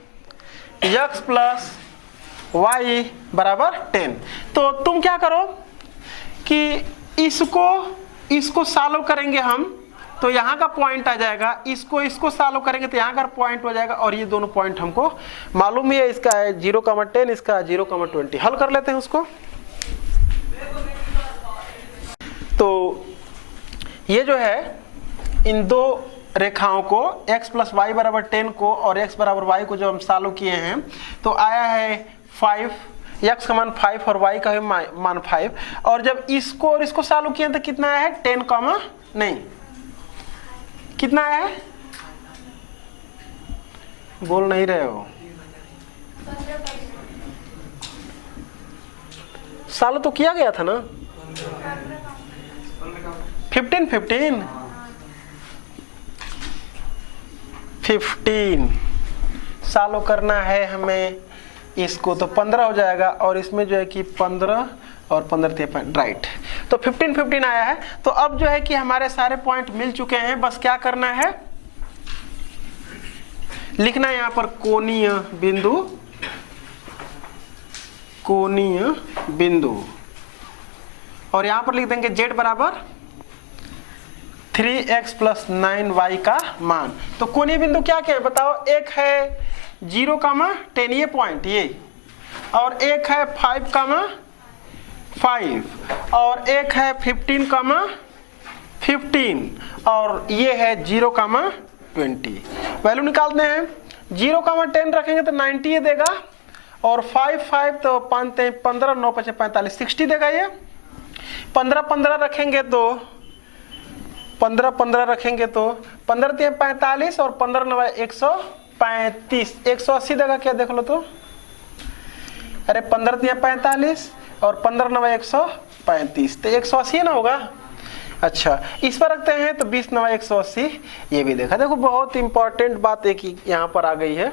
x प्लस y बराबर 10। तो तुम क्या करो कि इसको सॉल्व करेंगे हम, तो यहाँ का पॉइंट आ जाएगा, इसको सॉल्व करेंगे तो यहाँ का पॉइंट हो जाएगा, और ये दोनों पॉइंट हमको मालूम ही है, इसका है 0,10, इसका 0,20। हल कर लेते हैं उसको। तो ये जो है इन दो रेखाओं को x प्लस वाई बराबर 10 को और x बराबर y को जब हम सॉल्व किए हैं तो आया है 5, x का मान 5 और y का मान 5, और जब इसको और इसको सॉल्व किए तो कितना आया है 10, नहीं कितना आया है, बोल नहीं रहे हो, सॉल्व तो किया गया था ना, 15 सॉल्व करना है हमें इसको, तो 15 हो जाएगा, और इसमें जो है कि 15 और 15 राइट, तो 15 आया है। तो अब जो है कि हमारे सारे पॉइंट मिल चुके हैं, बस क्या करना है, लिखना है यहाँ पर कोणीय बिंदु, और यहाँ पर लिख देंगे z बराबर 3x प्लस 9y का मान। तो कोणीय बिंदु क्या क्या है बताओ, एक है 0,10 ये पॉइंट ये, और एक है 5,5 और एक है 15,15 और ये है 0,20। वैल्यू निकालते हैं, 0,10 रखेंगे तो 90 ये देगा, और 5 तो 15 9 5 45 60 देगा ये। 15 रखेंगे तो 15 रखेंगे तो 15 45 और 15 9 135 180 देगा। क्या देख लो तो, अरे 15 45 और 15 9 135 तो 180 ना होगा। अच्छा इस पर रखते हैं तो 20 9 180 ये भी देखा। देखो बहुत इंपॉर्टेंट बात एक यहाँ पर आ गई है,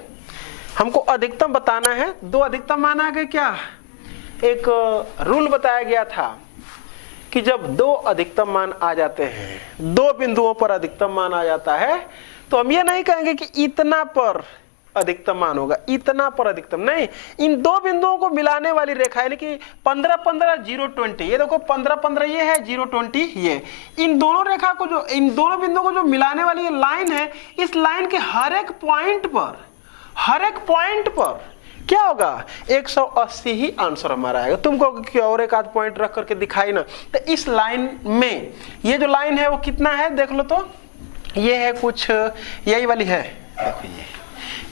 हमको अधिकतम बताना है। दो अधिकतम मान आ गए, क्या एक रूल बताया गया था कि जब दो अधिकतम मान आ जाते हैं, दो बिंदुओं पर अधिकतम मान आ जाता है, तो हम ये नहीं कहेंगे कि इतना पर अधिकतम मान होगा, इतना पर अधिकतम नहीं, इन दो बिंदुओं को मिलाने वाली रेखा यानी कि 15 15 0 20, ये देखो 15 15 ये है 0 20 ये, इन दोनों रेखा को जो इन दोनों बिंदुओं को जो मिलाने वाली लाइन है, इस लाइन के हर एक पॉइंट पर क्या होगा 180 ही आंसर हमारा आएगा। तुमको कि और एक आध पॉइंट रख करके दिखाई ना, तो इस लाइन में ये जो लाइन है वो कितना है देख लो तो, ये है कुछ यही वाली है, देखो ये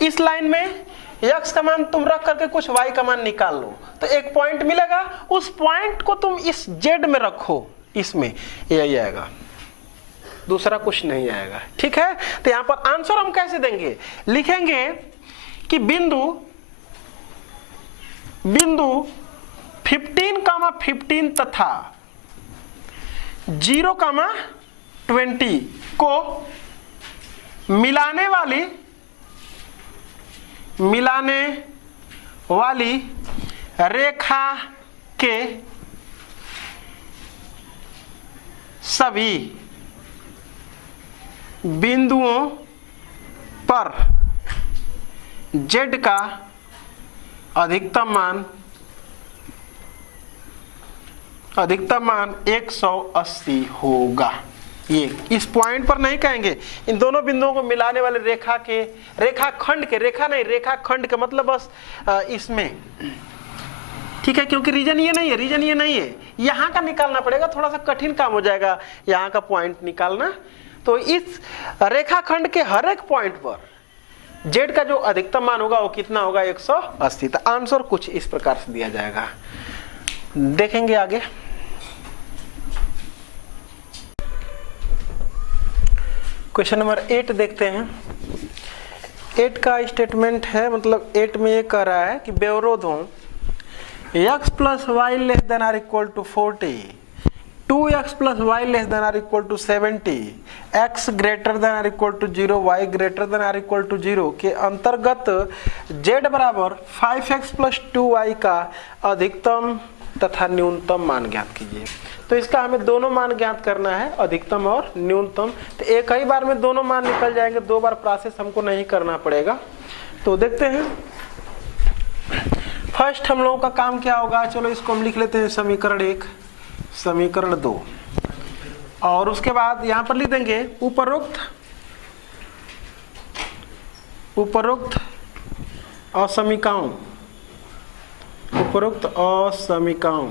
इस लाइन में x का मान तुम रख करके कुछ y का मान निकाल लो तो एक पॉइंट मिलेगा, उस पॉइंट को तुम इस z में रखो, इसमें यही आएगा, दूसरा कुछ नहीं आएगा। ठीक है, तो यहां पर आंसर हम कैसे देंगे, लिखेंगे कि बिंदु 15,15 तथा 0,20 को मिलाने वाली रेखा के सभी बिंदुओं पर z का अधिकतम मान 180 होगा। ये इस पॉइंट पर नहीं कहेंगे, इन दोनों बिंदुओं को मिलाने वाले रेखाखंड के मतलब बस इसमें। ठीक है, क्योंकि रीजन ये नहीं है, यहाँ का निकालना पड़ेगा, थोड़ा सा कठिन काम हो जाएगा यहाँ का पॉइंट निकालना। तो इस रेखाखंड के हर एक पॉइंट पर z का जो अधिकतम मान होगा वो कितना होगा 180। तो आंसर कुछ इस प्रकार से दिया जाएगा, देखेंगे आगे। क्वेश्चन नंबर 8 देखते हैं। 8 का स्टेटमेंट है, मतलब 8 में ये कह रहा है कि व्यवरोधों x plus y less than or equal to 40, 2x plus y less than or equal to 70, x greater than or equal to 0, y greater than or equal to 0 के अंतर्गत z बराबर 5x प्लस 2y का अधिकतम तथा न्यूनतम मान ज्ञात कीजिए। तो इसका हमें दोनों मान ज्ञात करना है, अधिकतम और न्यूनतम। तो एक ही बार में दोनों मान निकल जाएंगे, 2 बार प्रोसेस हमको नहीं करना पड़ेगा। तो देखते हैं फर्स्ट हम लोगों का काम क्या होगा। चलो इसको हम लिख लेते हैं समीकरण 1, समीकरण 2, और उसके बाद यहां पर लिख देंगे उपरोक्त असमीकाओं, उपरोक्त असमीकाओं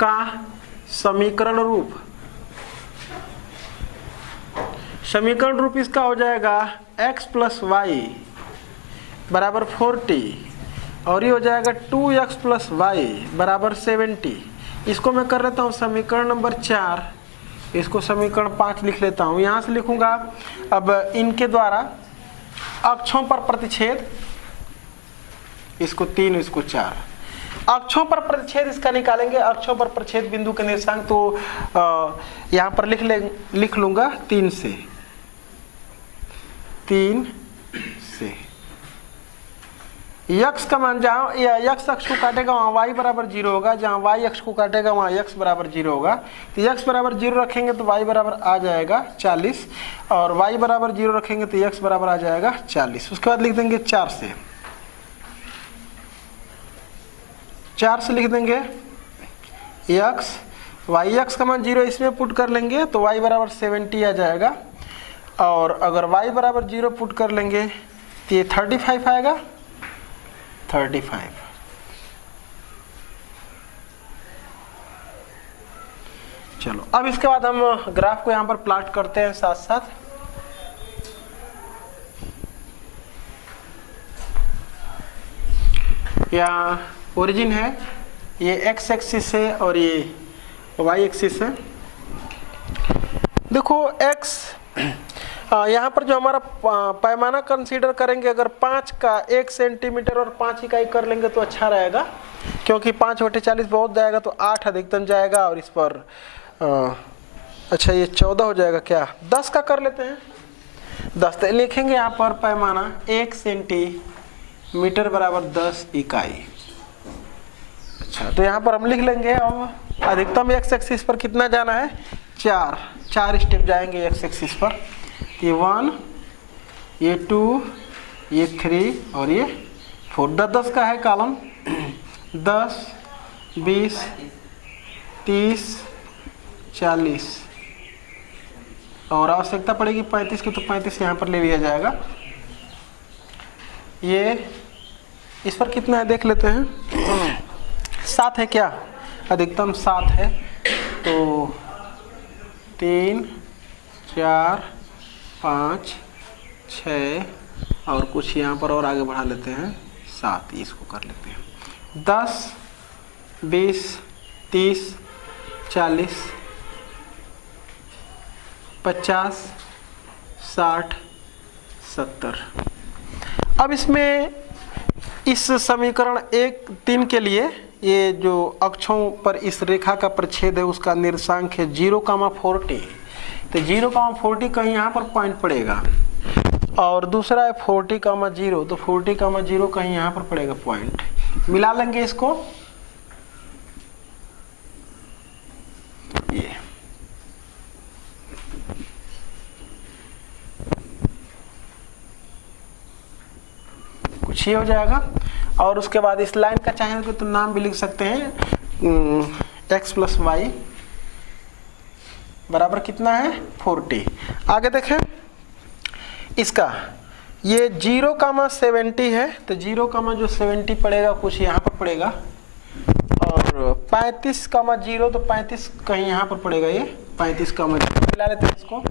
का समीकरण रूप। समीकरण रूप इसका हो जाएगा x प्लस वाई बराबर 40, और ये हो जाएगा 2x प्लस वाई बराबर 70। इसको मैं कर लेता हूँ समीकरण नंबर 4, इसको समीकरण 5 लिख लेता हूँ। यहाँ से लिखूंगा अब इनके द्वारा अक्षों पर प्रतिच्छेद, इसको 3, इसको 4, अक्षों पर प्रतिच्छेद इसका निकालेंगे। अक्षों पर प्रतिच्छेद बिंदु के निर्देशांक तो यहाँ पर लिख लूंगा 3 से यक्स का मान जहाँ यक्स अक्ष को काटेगा वहाँ y बराबर 0 होगा, जहाँ y अक्ष को काटेगा वहाँ x बराबर 0 होगा। तो x बराबर 0 रखेंगे तो y बराबर आ जाएगा 40, और y बराबर 0 रखेंगे तो x बराबर आ जाएगा 40। उसके बाद लिख देंगे 4 से लिख देंगे x, y का मान 0 इसमें पुट कर लेंगे तो y बराबर 70 आ जाएगा, और अगर y बराबर 0 पुट कर लेंगे तो ये 35 आएगा, 35। चलो अब इसके बाद हम ग्राफ को यहां पर प्लॉट करते हैं साथ साथ। यहाँ ओरिजिन है, ये x एक्सिस है और ये y एक्सिस है। देखो x यहाँ पर जो हमारा पैमाना कंसीडर करेंगे, अगर 5 का 1 सेंटीमीटर और 5 इकाई कर लेंगे तो अच्छा रहेगा, क्योंकि 5/40 बहुत जाएगा तो 8 अधिकतम जाएगा, और इस पर अच्छा ये 14 हो जाएगा, क्या 10 का कर लेते हैं। 10 लिखेंगे यहाँ पर पैमाना 1 सेंटीमीटर बराबर 10 इकाई। अच्छा तो यहाँ पर हम लिख लेंगे, और अधिकतम x एक्सिस पर कितना जाना है, 4 स्टेप जाएंगे x एक्सिस पर। ये 1, ये 2, ये 3 और ये 4। 10 का है कॉलम, 10, 20, 30, 40, और आवश्यकता पड़ेगी 35 की, तो 35 यहाँ पर ले लिया जाएगा। ये इस पर कितना है देख लेते हैं, 7 है क्या, अधिकतम 7 है। तो 3, 4, 5, 6 और कुछ यहाँ पर और आगे बढ़ा लेते हैं 7, इसको कर लेते हैं। 10, 20, 30, 40, 50, 60, 70। अब इसमें इस समीकरण 1-3 के लिए ये जो अक्षों पर इस रेखा का परिच्छेद है उसका निर्देशांक है 0,40। तो 0,40 कहीं यहाँ पर पॉइंट पड़ेगा, और दूसरा है 40,0, तो 40,0 कहीं यहाँ पर पड़ेगा पॉइंट। मिला लेंगे इसको, ये कुछ ही हो जाएगा। और उसके बाद इस लाइन का चाहे तो नाम भी लिख सकते हैं, x प्लस वाई बराबर कितना है 40। आगे देखें इसका, ये 0,70 है, तो 0,70 पड़ेगा कुछ यहाँ पर पड़ेगा, और 35,0 तो 35 कहीं यहाँ पर पड़ेगा, ये 35,0 मिला लेते हैं इसको।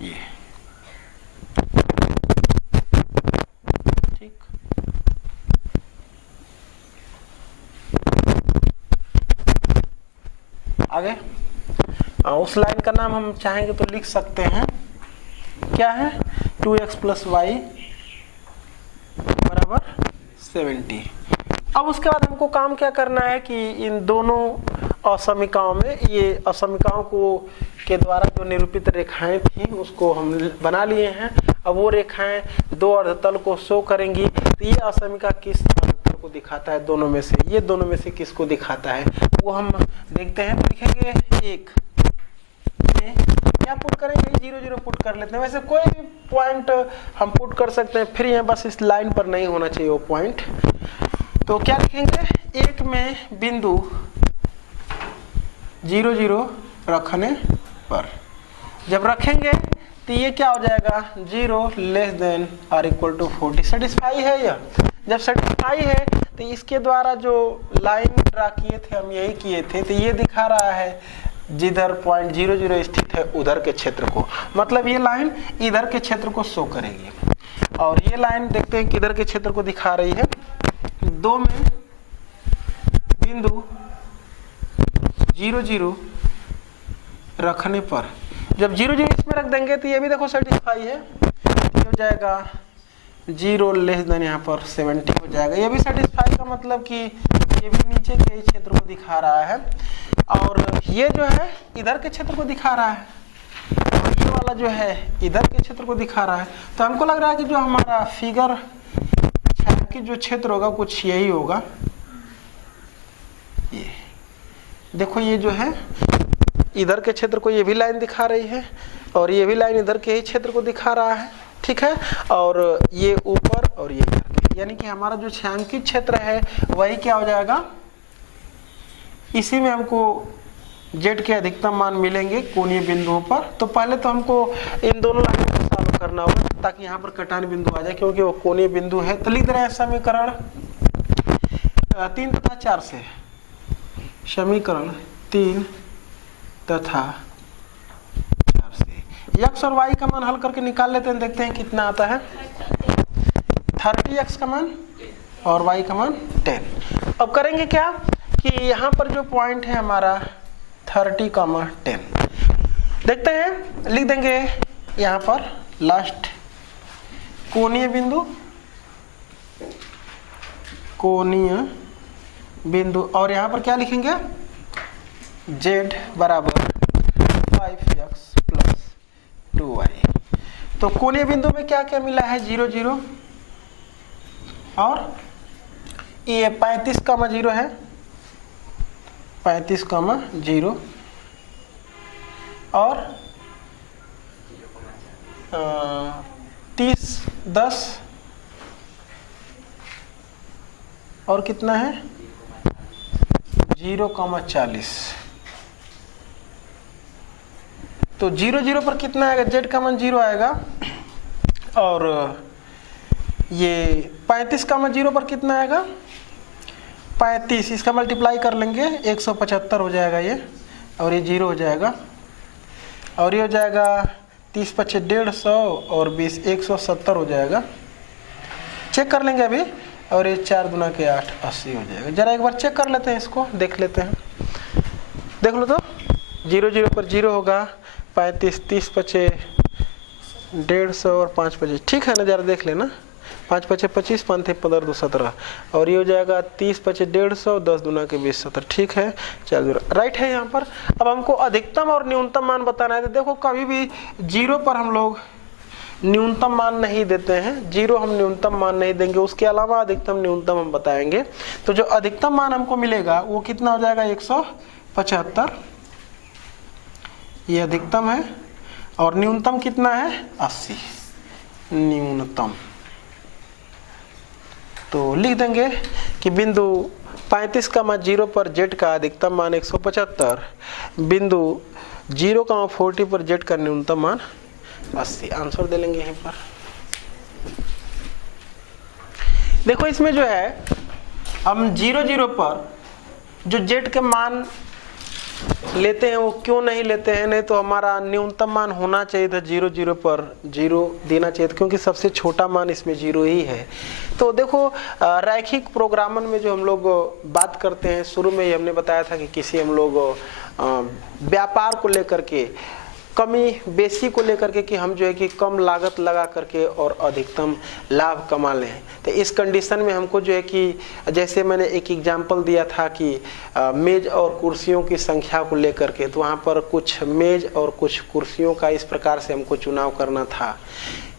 ये ठीक, गए। उस लाइन का नाम हम चाहेंगे तो लिख सकते हैं, क्या है, 2x + y बराबर 70। अब उसके बाद हमको काम क्या करना है कि इन दोनों असमीकाओं में, ये असमीकाओं को के द्वारा जो निरूपित रेखाएं थी उसको हम बना लिए हैं। अब वो रेखाएं दो अर्धतल को शो करेंगी। तो ये असमीका किस अर्धतल को दिखाता है, दोनों में से, ये दोनों में से किसको दिखाता है वो हम देखते हैं। तो लिखेंगे एक, क्या पुट करेंगे, 0 0 पुट कर लेते हैं। वैसे कोई भी पॉइंट हम पुट कर सकते हैं, फिर यहाँ बस इस लाइन पर नहीं होना चाहिए वो पॉइंट। तो क्या लिखेंगे, एक में बिंदु 0 0 रखने पर, जब रखेंगे तो ये क्या हो जाएगा, 0 < 40। सेटिस्फाई है यह। जब सेटिस्फाई है तो इसके द्वारा जो लाइन ड्रा किए थे हम, यही किए थे, तो ये दिखा रहा है जिधर पॉइंट 0 0 स्थित है उधर के क्षेत्र को, मतलब ये लाइन इधर के क्षेत्र को शो करेगी। और ये लाइन देखते हैं किधर के क्षेत्र को दिखा रही है, 2 में बिंदु 0 0 रखने पर। जब 0 0 इसमें रख देंगे तो ये भी देखो सेटिस्फाई है, ये हो जाएगा 0 यहाँ पर 70 हो जाएगा। ये भी सेटिस्फाई का मतलब कि ये भी नीचे के क्षेत्र को दिखा रहा है, और ये जो है इधर के क्षेत्र को दिखा रहा है, और ये वाला जो है इधर के क्षेत्र को दिखा रहा है। तो हमको लग रहा है कि जो हमारा फिगर की जो क्षेत्र होगा कुछ यही होगा। ये देखो, ये जो है इधर के क्षेत्र को ये भी लाइन दिखा रही है, और ये भी लाइन इधर के ही क्षेत्र को दिखा रहा है, ठीक है। और ये ऊपर और ये इधर के, यानी कि हमारा जो छायांकित क्षेत्र है वही क्या हो जाएगा, इसी में हमको जेड के अधिकतम मान मिलेंगे कोणीय बिंदुओं पर। तो पहले तो हमको इन दोनों लाइन को सॉल्व करना होगा ताकि यहाँ पर कटान बिंदु आ जाए, क्योंकि वो कोणीय बिंदु है। तो लिख रहे हैं समीकरण 3 तथा 4 से, समीकरण 3 तथा 4 से x और y का मान हल करके निकाल लेते हैं, देखते हैं कितना आता है। 30x का मान और y का मान 10। अब करेंगे क्या कि यहाँ पर जो पॉइंट है हमारा 30, 10, देखते हैं, लिख देंगे यहाँ पर लास्ट कोणीय बिंदु, और यहाँ पर क्या लिखेंगे, z बराबर 5x + 2y। तो कोणीय बिंदु में क्या क्या मिला है, 0 0, और ये 35, 0 है, 35, 0, और 30, 10, और कितना है 0, 40। तो 0 0 पर कितना आएगा, z का मान 0 आएगा, और ये 35, 0 पर कितना आएगा, 35, इसका मल्टीप्लाई कर लेंगे 175 हो जाएगा ये, और ये 0 हो जाएगा, और ये हो जाएगा 30 × 5 150, और 20 170 हो जाएगा। चेक कर लेंगे अभी, और ये 4 दूना के 8 80 हो जाएगा। जरा एक बार चेक कर लेते हैं, इसको देख लेते हैं, देख लो तो 0 0 पर 0 होगा, 35, 30 × 5 150, और 5 × 5, ठीक है ना, जरा देख लेना, 5 × 5 25, 5 × 15 2 17, और ये हो जाएगा 30 × 5 150, 10 दूना के 20 70, ठीक है, चल राइट है यहाँ पर। अब हमको अधिकतम और न्यूनतम मान बताना है। तो देखो, कभी भी 0 पर हम लोग न्यूनतम मान नहीं देते हैं, 0 हम न्यूनतम मान नहीं देंगे, उसके अलावा अधिकतम न्यूनतम हम बताएंगे। तो जो अधिकतम मान हमको मिलेगा वो कितना हो जाएगा, 175, ये अधिकतम है, और न्यूनतम कितना है, 80 न्यूनतम। तो लिख देंगे कि बिंदु 35, 0 पर z का अधिकतम मान 175, बिंदु 0, 40 पर z का न्यूनतम मान 80। आंसर दे लेंगे यहीं पर। देखो, इसमें जो है हम 0 0 पर जो z के मान लेते हैं वो क्यों नहीं लेते हैं, नहीं तो हमारा न्यूनतम मान होना चाहिए था 0 0 पर 0 देना चाहिए था, क्योंकि सबसे छोटा मान इसमें 0 ही है। तो देखो, रैखिक प्रोग्रामन में जो हम लोग बात करते हैं, शुरू में ही हमने बताया था कि किसी हम लोग व्यापार को लेकर के, कमी बेसी को लेकर के कि हम जो है कि कम लागत लगा करके और अधिकतम लाभ कमा लें। तो इस कंडीशन में हमको जो है कि जैसे मैंने एक एग्जांपल दिया था कि मेज और कुर्सियों की संख्या को लेकर के, तो वहाँ पर कुछ मेज और कुछ कुर्सियों का इस प्रकार से हमको चुनाव करना था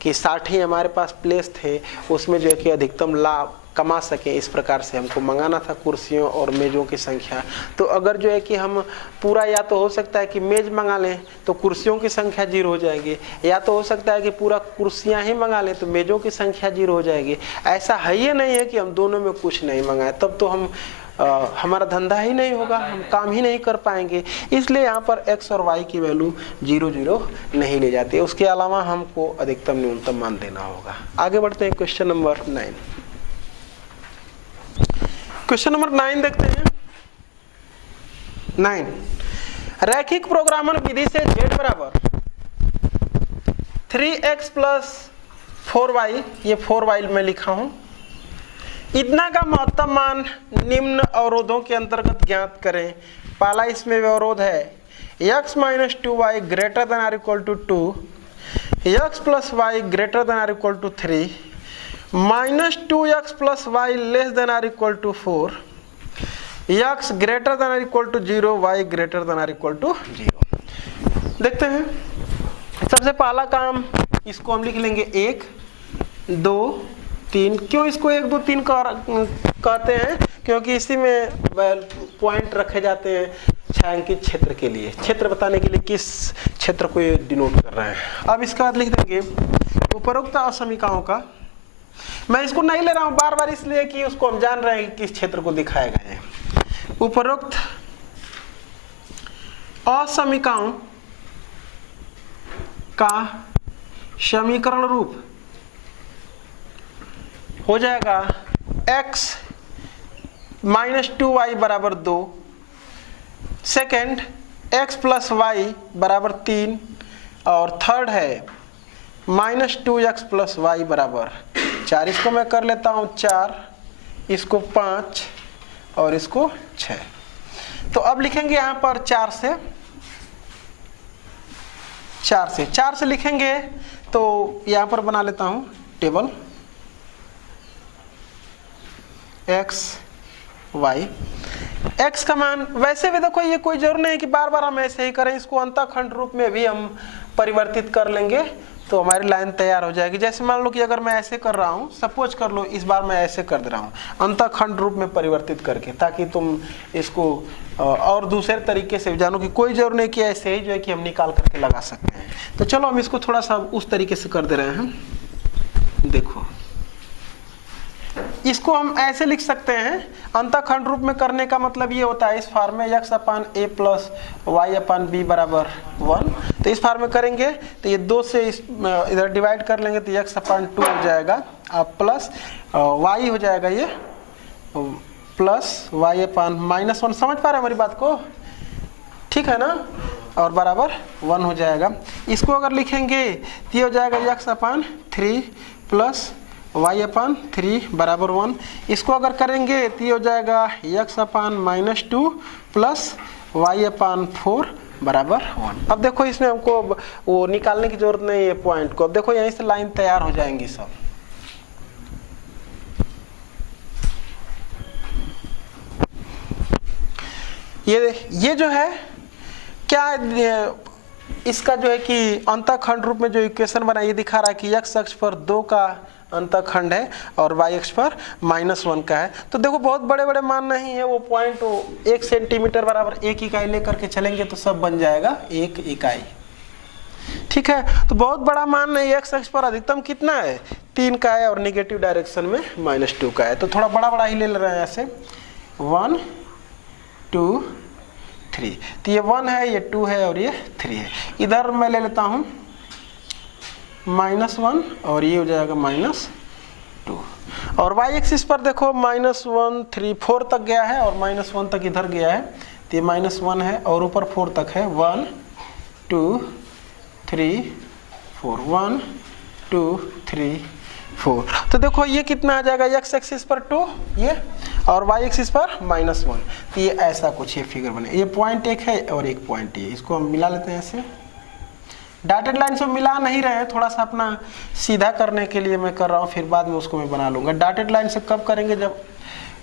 कि 60 ही हमारे पास प्लेस थे, उसमें जो है कि अधिकतम लाभ कमा सके, इस प्रकार से हमको मंगाना था कुर्सियों और मेज़ों की संख्या। तो अगर जो है कि हम पूरा, या तो हो सकता है कि मेज़ मंगा लें तो कुर्सियों की संख्या 0 हो जाएगी, या तो हो सकता है कि पूरा कुर्सियां ही मंगा लें तो मेज़ों की संख्या 0 हो जाएगी। ऐसा है ही नहीं है कि हम दोनों में कुछ नहीं मंगाए, तब तो हम हमारा धंधा ही नहीं होगा, हम काम ही नहीं कर पाएंगे। इसलिए यहाँ पर x और y की वैल्यू 0 0 नहीं ले जाती है। उसके अलावा हमको अधिकतम न्यूनतम मान देना होगा। आगे बढ़ते हैं क्वेश्चन नंबर 9। क्वेश्चन नंबर 9 देखते हैं। 9, रैखिक प्रोग्रामन विधि से z बराबर 3x प्लस 4y, ये 4y में लिखा हूं, इतना का महत्तम मान निम्न अवरोधों के अंतर्गत ज्ञात करें। पहला इसमें अवरोध है x minus 2y greater than or equal to 2, x plus y greater than or equal to 3, minus 2x plus y less than or equal to 4, x greater than or equal to 0, y greater than or equal to 0। देखते हैं, सबसे पहला काम इसको हम लिख लेंगे 1 2 3। क्यों इसको 1 2 3 कहते हैं? क्योंकि इसी में पॉइंट रखे जाते हैं छायांकित क्षेत्र के लिए, क्षेत्र बताने के लिए किस क्षेत्र को ये डिनोट कर रहे हैं। अब इसके बाद लिख देंगे उपरोक्त असमीकाओं का, मैं इसको नहीं ले रहा हूं बार बार इसलिए कि उसको हम जान रहे हैं कि किस क्षेत्र को दिखाया गया है। उपरोक्त असमीकाओं का समीकरण रूप हो जाएगा x माइनस 2y बराबर 2, सेकेंड x प्लस वाई बराबर 3, और थर्ड है माइनस 2x प्लस वाई बराबर 4। इसको मैं कर लेता हूं 4, इसको 5 और इसको 6। तो अब लिखेंगे यहां पर 4 से लिखेंगे, तो यहां पर बना लेता हूं टेबल x y। x का मान वैसे भी देखो ये कोई जरूर नहीं कि बार बार हम ऐसे ही करें, इसको अंतःखंड रूप में भी हम परिवर्तित कर लेंगे तो हमारी लाइन तैयार हो जाएगी। जैसे मान लो कि अगर मैं ऐसे कर रहा हूं, सपोज कर लो इस बार मैं ऐसे कर दे रहा हूं अंतःखंड रूप में परिवर्तित करके, ताकि तुम इसको और दूसरे तरीके से जानो कि कोई जरूर नहीं कि ऐसे ही जो है कि हम निकाल करके लगा सकते हैं। तो चलो हम इसको थोड़ा सा उस तरीके से कर दे रहे हैं। देखो इसको हम ऐसे लिख सकते हैं, अंतःखंड रूप में करने का मतलब ये होता है इस फॉर्म में x upon a plus y upon b बराबर 1। तो इस फॉर्म में करेंगे तो ये 2 से इधर डिवाइड कर लेंगे तो x अपान 2 हो जाएगा, अब प्लस y हो जाएगा ये प्लस y अपान माइनस 1। समझ पा रहे हैं हमारी बात को? ठीक है ना? और बराबर 1 हो जाएगा। इसको अगर लिखेंगे तो ये हो जाएगा x अपान 3 प्लस y अपान 3 बराबर 1। इसको अगर करेंगे तो ये हो जाएगा x upon minus 2 plus y अपान 4 बराबर 1। अब देखो इसमें हमको वो निकालने की जरूरत नहीं है पॉइंट को। अब देखो यहीं से लाइन तैयार हो जाएंगी सब। ये जो है क्या इसका जो है कि अंतःखंड रूप में जो इक्वेशन बना ये दिखा रहा है कि x अक्ष पर 2 का अंतःखंड है और y अक्ष पर -1 का है। तो देखो बहुत बड़े बड़े मान नहीं है, वो पॉइंट 1 सेंटीमीटर बराबर 1 इकाई लेकर के चलेंगे तो सब बन जाएगा 1 इकाई। ठीक है, तो बहुत बड़ा मान नहीं, x अक्ष पर अधिकतम कितना है 3 का है और निगेटिव डायरेक्शन में -2 का है। तो थोड़ा बड़ा बड़ा ही ले रहे हैं ऐसे 1 2 3। तो ये 1 है, ये 2 है और ये 3 है। इधर मैं ले लेता हूं -1 और ये हो जाएगा -2। और y एक्सिस पर देखो -1 3 4 तक गया है और -1 तक इधर गया है, तो ये -1 है और ऊपर 4 तक है 1 2 3 4 1 2 3 4। तो देखो ये कितना आ जाएगा x एक्सिस पर 2 ये, और y एक्सिस पर -1। तो ये ऐसा कुछ ये फिगर बने, ये पॉइंट एक है और एक पॉइंट ये, इसको हम मिला लेते हैं ऐसे। डॉटेड लाइन से मिला नहीं रहे हैं, थोड़ा सा अपना सीधा करने के लिए मैं कर रहा हूँ, फिर बाद में उसको मैं बना लूँगा। डॉटेड लाइन से कब करेंगे, जब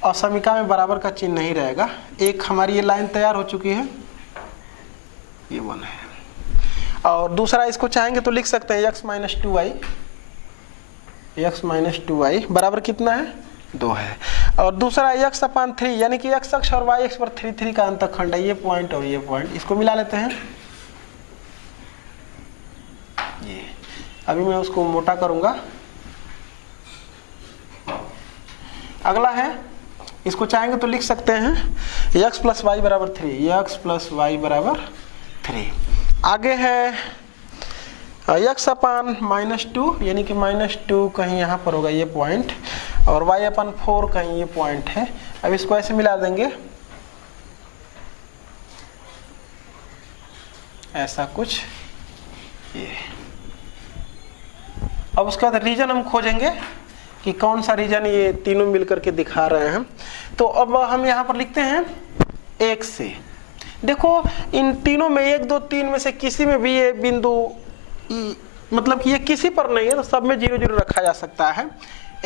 असमिका में बराबर का चिन्ह नहीं रहेगा। एक हमारी ये लाइन तैयार हो चुकी है, ये 1 है। और दूसरा इसको चाहेंगे तो लिख सकते हैं x - 2y बराबर कितना है, 2 है। और दूसरा x/3 यानी कि x अक्ष और y अक्ष पर 3 का अंतःखंड है, ये पॉइंट और ये पॉइंट, इसको मिला लेते हैं। ये अभी मैं उसको मोटा करूंगा। अगला है, इसको चाहेंगे तो लिख सकते हैं x + y = 3, x + y = 3। आगे है x/-2 यानी कि -2 कहीं यहाँ पर होगा ये पॉइंट, और y/4 कहीं ये पॉइंट है। अब इसको ऐसे मिला देंगे, ऐसा कुछ ये। अब उसके बाद रीजन हम खोजेंगे कि कौन सा रीजन ये तीनों मिलकर के दिखा रहे हैं। तो अब हम यहाँ पर लिखते हैं 1 से। देखो इन तीनों में 1, 2, 3 में से किसी में भी ये बिंदु, मतलब कि ये किसी पर नहीं है तो सब में 0, 0 रखा जा सकता है।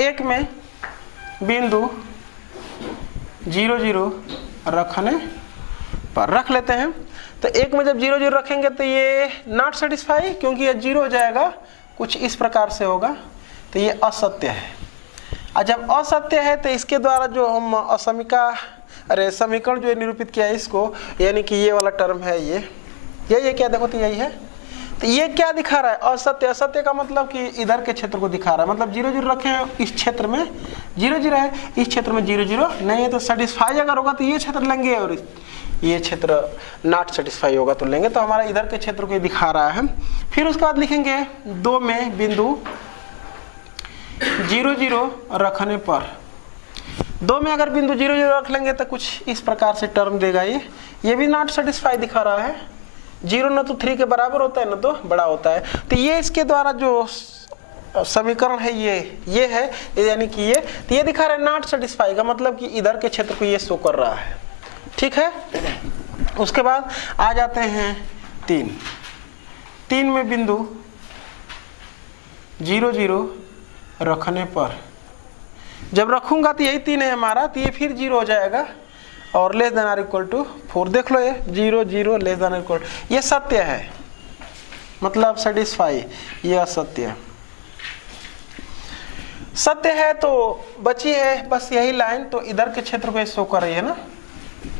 एक में बिंदु 0, 0 रखने पर रख लेते हैं। तो एक में जब 0, 0 रखेंगे तो ये नॉट सेटिस्फाई, क्योंकि ये 0 हो जाएगा, कुछ इस प्रकार से होगा, तो ये असत्य है। और जब असत्य है तो इसके द्वारा जो हम समीकरण जो निरूपित किया है इसको, यानी कि ये वाला टर्म है ये क्या, देखो तो यही है। तो ये क्या दिखा रहा है, असत्य। असत्य का मतलब कि इधर के क्षेत्र को दिखा रहा है, मतलब 0, 0 रखे हैं, इस क्षेत्र में 0, 0 है, इस क्षेत्र में 0, 0 नहीं है। तो सेटिस्फाई अगर होगा तो ये क्षेत्र लेंगे, और ये क्षेत्र नॉट सेटिस्फाई होगा तो लेंगे। तो हमारा इधर के क्षेत्र को दिखा रहा है। फिर उसके बाद लिखेंगे 2 में बिंदु 0, 0 रखने पर, 2 में अगर बिंदु 0, 0 रख लेंगे तो कुछ इस प्रकार से टर्म देगा। ये भी नॉट सेटिस्फाई दिखा रहा है। 0 न तो 3 के बराबर होता है, न तो बड़ा होता है। तो ये इसके द्वारा जो समीकरण है ये है, यानी कि ये, तो ये दिखा रहा है नॉट सेटिस्फाई का मतलब कि इधर के क्षेत्र को ये शो कर रहा है। ठीक है। उसके बाद आ जाते हैं 3 में बिंदु 0, 0 रखने पर, जब रखूंगा तो यही 3 है हमारा, तो ये फिर 0 हो जाएगा और <4 देख लो, ये 0, 0 ये सत्य है, मतलब सेटिस्फाई। ये असत्य सत्य है। तो बची है बस यही लाइन, तो इधर के क्षेत्र को शो कर रही है ना,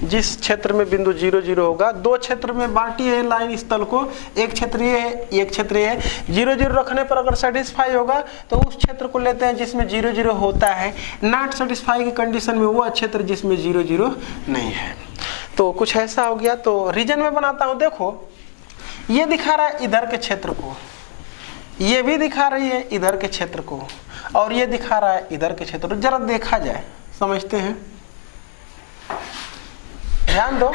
जिस क्षेत्र में बिंदु 0, 0 होगा। 2 क्षेत्र में बांटी है लाइन इस तल को, एक क्षेत्र ये है, एक क्षेत्र ये है। 0, 0 रखने पर अगर सेटिस्फाई होगा तो उस क्षेत्र को लेते हैं जिसमें 0, 0 होता है। नॉट सेटिस्फाई की कंडीशन में वो क्षेत्र जिसमें 0, 0 नहीं है। तो कुछ ऐसा हो गया। तो रीजन में बनाता हूं। देखो ये दिखा रहा है इधर के क्षेत्र को, ये भी दिखा रही है इधर के क्षेत्र को, और ये दिखा रहा है इधर के क्षेत्र को। जरा देखा जाए, समझते हैं, ध्यान दो।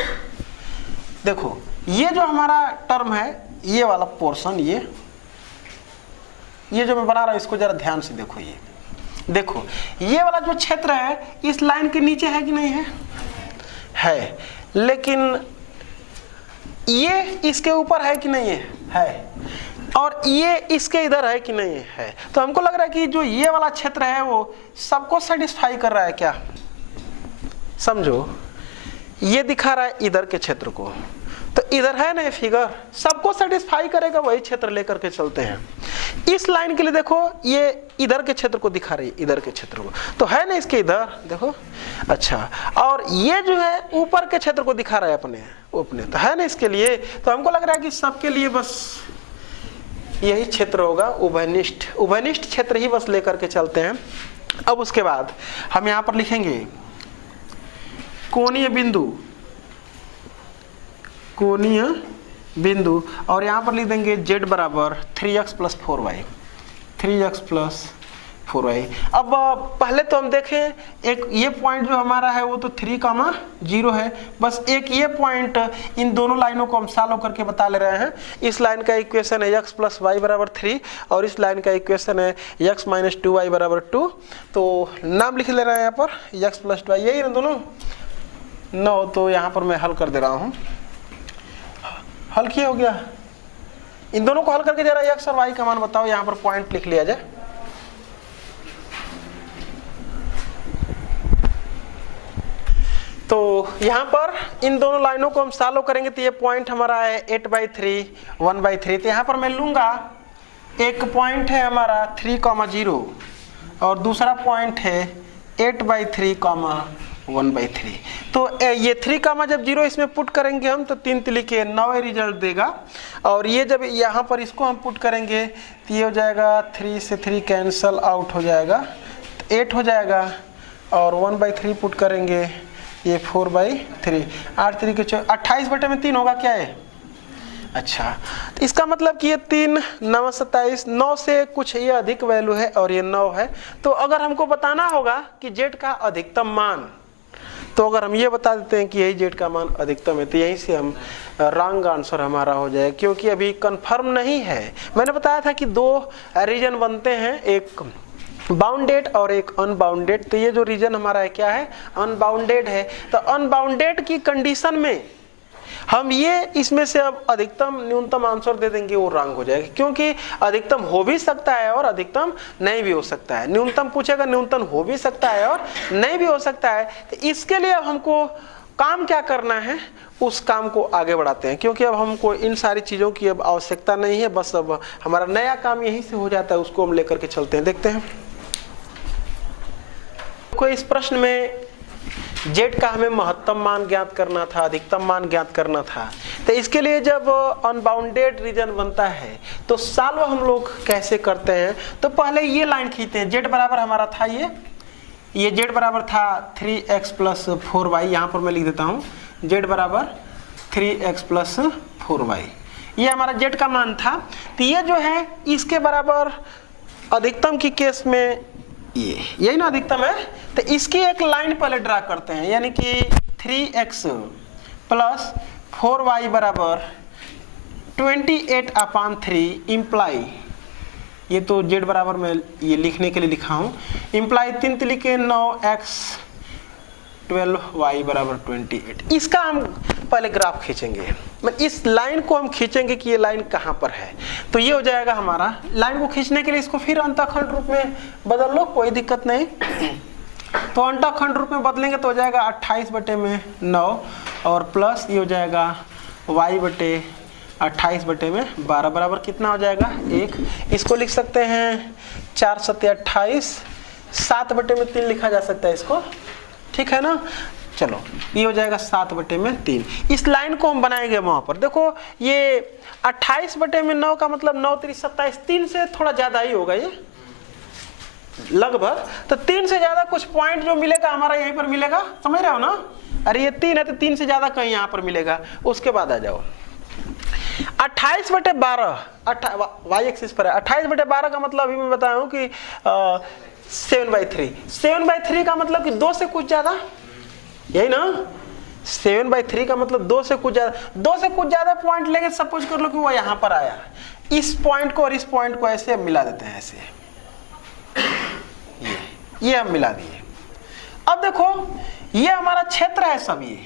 देखो ये जो हमारा टर्म है, ये वाला पोर्शन, ये जो मैं बना रहा हूं, इसको जरा ध्यान से देखो। ये देखो ये वाला जो क्षेत्र है इस लाइन के नीचे है कि नहीं है? है। लेकिन ये इसके ऊपर है कि नहीं है? और ये इसके इधर है कि नहीं है? तो हमको लग रहा है कि जो ये वाला क्षेत्र है वो सबको सेटिस्फाई कर रहा है क्या? समझो, ये दिखा रहा है इधर के क्षेत्र को, तो इधर है ना ये फिगर, सबको सेटिस्फाई करेगा, वही क्षेत्र लेकर के चलते हैं। इस लाइन के लिए देखो ये इधर के क्षेत्र को दिखा रही है, इधर के क्षेत्र को, तो है ना इसके इधर, देखो। अच्छा, और ये जो है ऊपर के क्षेत्र को दिखा रहा है अपने, तो है ना इसके लिए। तो हमको लग रहा है कि सबके लिए बस यही क्षेत्र होगा, उभयनिष्ठ क्षेत्र ही बस लेकर के चलते हैं। अब उसके बाद हम यहाँ पर लिखेंगे कोणीय बिंदु, और यहां पर लिख देंगे z बराबर 3x + 4y, 3x + 4y। अब पहले तो हम देखें, एक ये पॉइंट जो हमारा है वो तो 3,0 है, बस एक ये पॉइंट, इन दोनों लाइनों को हम सॉल्व करके बता ले रहे हैं। इस लाइन का इक्वेशन है x + y = 3 और इस लाइन का इक्वेशन है x - 2y = 2। तो नाम लिख ले रहे हैं यहाँ पर x + 2y, यही ना दोनों 9। तो यहाँ पर मैं हल कर दे रहा हूँ, हल किया हो गया। इन दोनों को हल करके जरा x और y का मान बताओ, यहाँ पर पॉइंट लिख लिया जाए। तो यहाँ पर इन दोनों लाइनों को हम सॉल्व करेंगे तो ये पॉइंट हमारा है 8/3 1/3। तो यहाँ पर मैं लूंगा, एक पॉइंट है हमारा 3,0 और दूसरा पॉइंट है 8/3 1/3। तो ये 3,0 इसमें पुट करेंगे हम तो 3 × 3 9 रिजल्ट देगा। और ये जब यहाँ पर इसको हम पुट करेंगे तो ये हो जाएगा 3 से 3 कैंसल आउट हो जाएगा, 8 हो जाएगा। और 1/3 पुट करेंगे, ये 4/3, 8 3 के 28/3 होगा क्या है? अच्छा, तो इसका मतलब कि ये 3 9 27, 9 से कुछ ये अधिक वैल्यू है और ये 9 है। तो अगर हमको बताना होगा कि जेड का अधिकतम मान, तो अगर हम ये बता देते हैं कि यही जेड का मान अधिकतम है तो यहीं से हम रॉन्ग आंसर हमारा हो जाए, क्योंकि अभी कंफर्म नहीं है। मैंने बताया था कि 2 रीजन बनते हैं, एक बाउंडेड और एक अनबाउंडेड। तो ये जो रीजन हमारा है क्या है? अनबाउंडेड है। तो अनबाउंडेड की कंडीशन में हम ये इसमें से अब अधिकतम न्यूनतम आंसर दे देंगे, वो रॉन्ग हो जाएगा, क्योंकि अधिकतम हो भी सकता है और अधिकतम नहीं भी हो सकता है। न्यूनतम पूछेगा, न्यूनतम हो भी सकता है और नहीं भी हो सकता है। तो इसके लिए अब हमको काम क्या करना है, उस काम को आगे बढ़ाते हैं, क्योंकि अब हमको इन सारी चीज़ों की अब आवश्यकता नहीं है। बस अब हमारा नया काम यहीं से हो जाता है, उसको हम लेकर के चलते हैं। देखते हैं, कोई इस प्रश्न में जेड का हमें महत्तम मान ज्ञात करना था, अधिकतम मान ज्ञात करना था। तो इसके लिए जब अनबाउंडेड रीजन बनता है तो सॉल्व हम लोग कैसे करते हैं? तो पहले ये लाइन खींचते हैं। जेड बराबर हमारा था ये जेड बराबर था 3x + 4y। यहाँ पर मैं लिख देता हूँ जेड बराबर 3x + 4y, ये हमारा जेड का मान था। तो ये जो है इसके बराबर अधिकतम की केस में यही ना अधिकतम है। तो इसकी एक लाइन पहले ड्रा करते हैं, यानी कि 3x + 4y = 28/3 इम्प्लाई, ये तो जेड बराबर मैं ये लिखने के लिए लिखा हूँ, इम्प्लाई 3 × 3 = 9x 12y = 28। इसका हम पहले ग्राफ खींचेंगे, इस लाइन को हम खींचेंगे कि ये लाइन कहाँ पर है। तो ये हो जाएगा हमारा, लाइन को खींचने के लिए इसको फिर अंतःखंड रूप में बदल लो, कोई दिक्कत नहीं। तो अंतःखंड रूप में बदलेंगे तो हो जाएगा 28/9 और प्लस ये हो जाएगा y/28/12 बराबर कितना हो जाएगा 1। इसको लिख सकते हैं 4 × 7 = 28, 7/3 लिखा जा सकता है इसको, ठीक है ना। चलो ये हो जाएगा 7/3। इस लाइन को हम बनाएंगे वहां पर। देखो ये 28/9 का मतलब 9 × 3 = 27, 3 से थोड़ा ज्यादा ही होगा ये लगभग। तो 3 से ज्यादा कुछ पॉइंट जो मिलेगा हमारा यहीं पर मिलेगा, समझ रहे हो ना। अरे ये 3 है तो 3 से ज्यादा कहीं यहाँ पर मिलेगा। उसके बाद आ जाओ 28/12 y एक्सिस पर है। 28/12 का मतलब अभी मैं बताया हूँ कि 7/3। 7/3 का मतलब कि 2 से कुछ ज्यादा, यही ना। 7/3 का मतलब 2 से कुछ ज्यादा पॉइंट लेंगे। सपोज कर लो कि वो यहाँ पर आया, इस पॉइंट को और इस पॉइंट को ऐसे मिला देते हैं, ऐसे ये हम मिला दिए। अब देखो ये हमारा क्षेत्र है सब। ये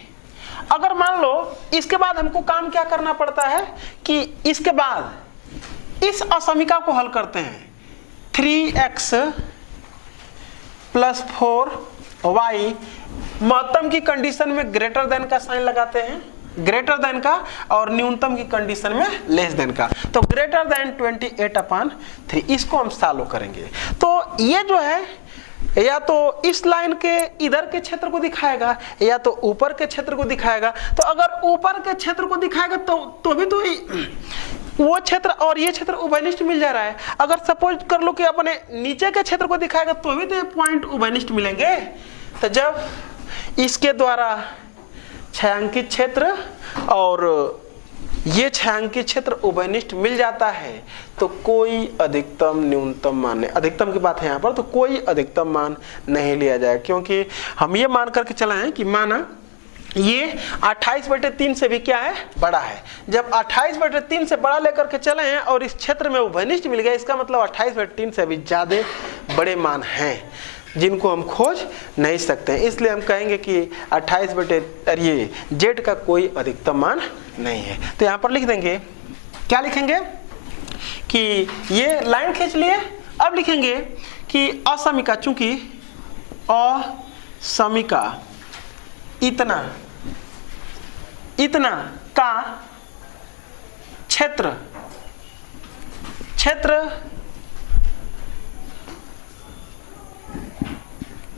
अगर मान लो इसके बाद हमको काम क्या करना पड़ता है कि इसके बाद इस असमीका को हल करते हैं। 3x + 4y महत्तम की कंडीशन में ग्रेटर देन का साइन लगाते हैं, ग्रेटर देन का, और न्यूनतम की कंडीशन में लेस देन का। तो ग्रेटर देन 28/3 इसको हम सॉल्व करेंगे। तो ये जो है या तो इस लाइन के इधर के क्षेत्र को दिखाएगा या तो ऊपर के क्षेत्र को दिखाएगा। तो अगर ऊपर के क्षेत्र को दिखाएगा तो भी तो वो क्षेत्र और ये क्षेत्र उभयनिष्ठ मिल जा रहा है। अगर सपोज कर लो कि अपने नीचे के क्षेत्र को दिखाएगा तो भी तो ये पॉइंट उभयनिष्ठ मिलेंगे। तो जब इसके द्वारा छायांकित क्षेत्र और ये छायांकित क्षेत्र उभयनिष्ठ मिल जाता है तो कोई अधिकतम न्यूनतम मान, अधिकतम की बात है यहाँ पर, तो कोई अधिकतम मान नहीं लिया जाए, क्योंकि हम ये मान करके चला है कि माना ये 28/3 से भी क्या है, बड़ा है। जब 28/3 से बड़ा लेकर के चले हैं और इस क्षेत्र में उभयनिष्ठ मिल गया, इसका मतलब 28/3 से भी ज्यादा बड़े मान हैं जिनको हम खोज नहीं सकते हैं। इसलिए हम कहेंगे कि 28 जेड का कोई अधिकतम मान नहीं है। तो यहाँ पर लिख देंगे, क्या लिखेंगे कि ये लाइन खींच लिए। अब लिखेंगे कि असमिका, चूंकि असमिका इतना का क्षेत्र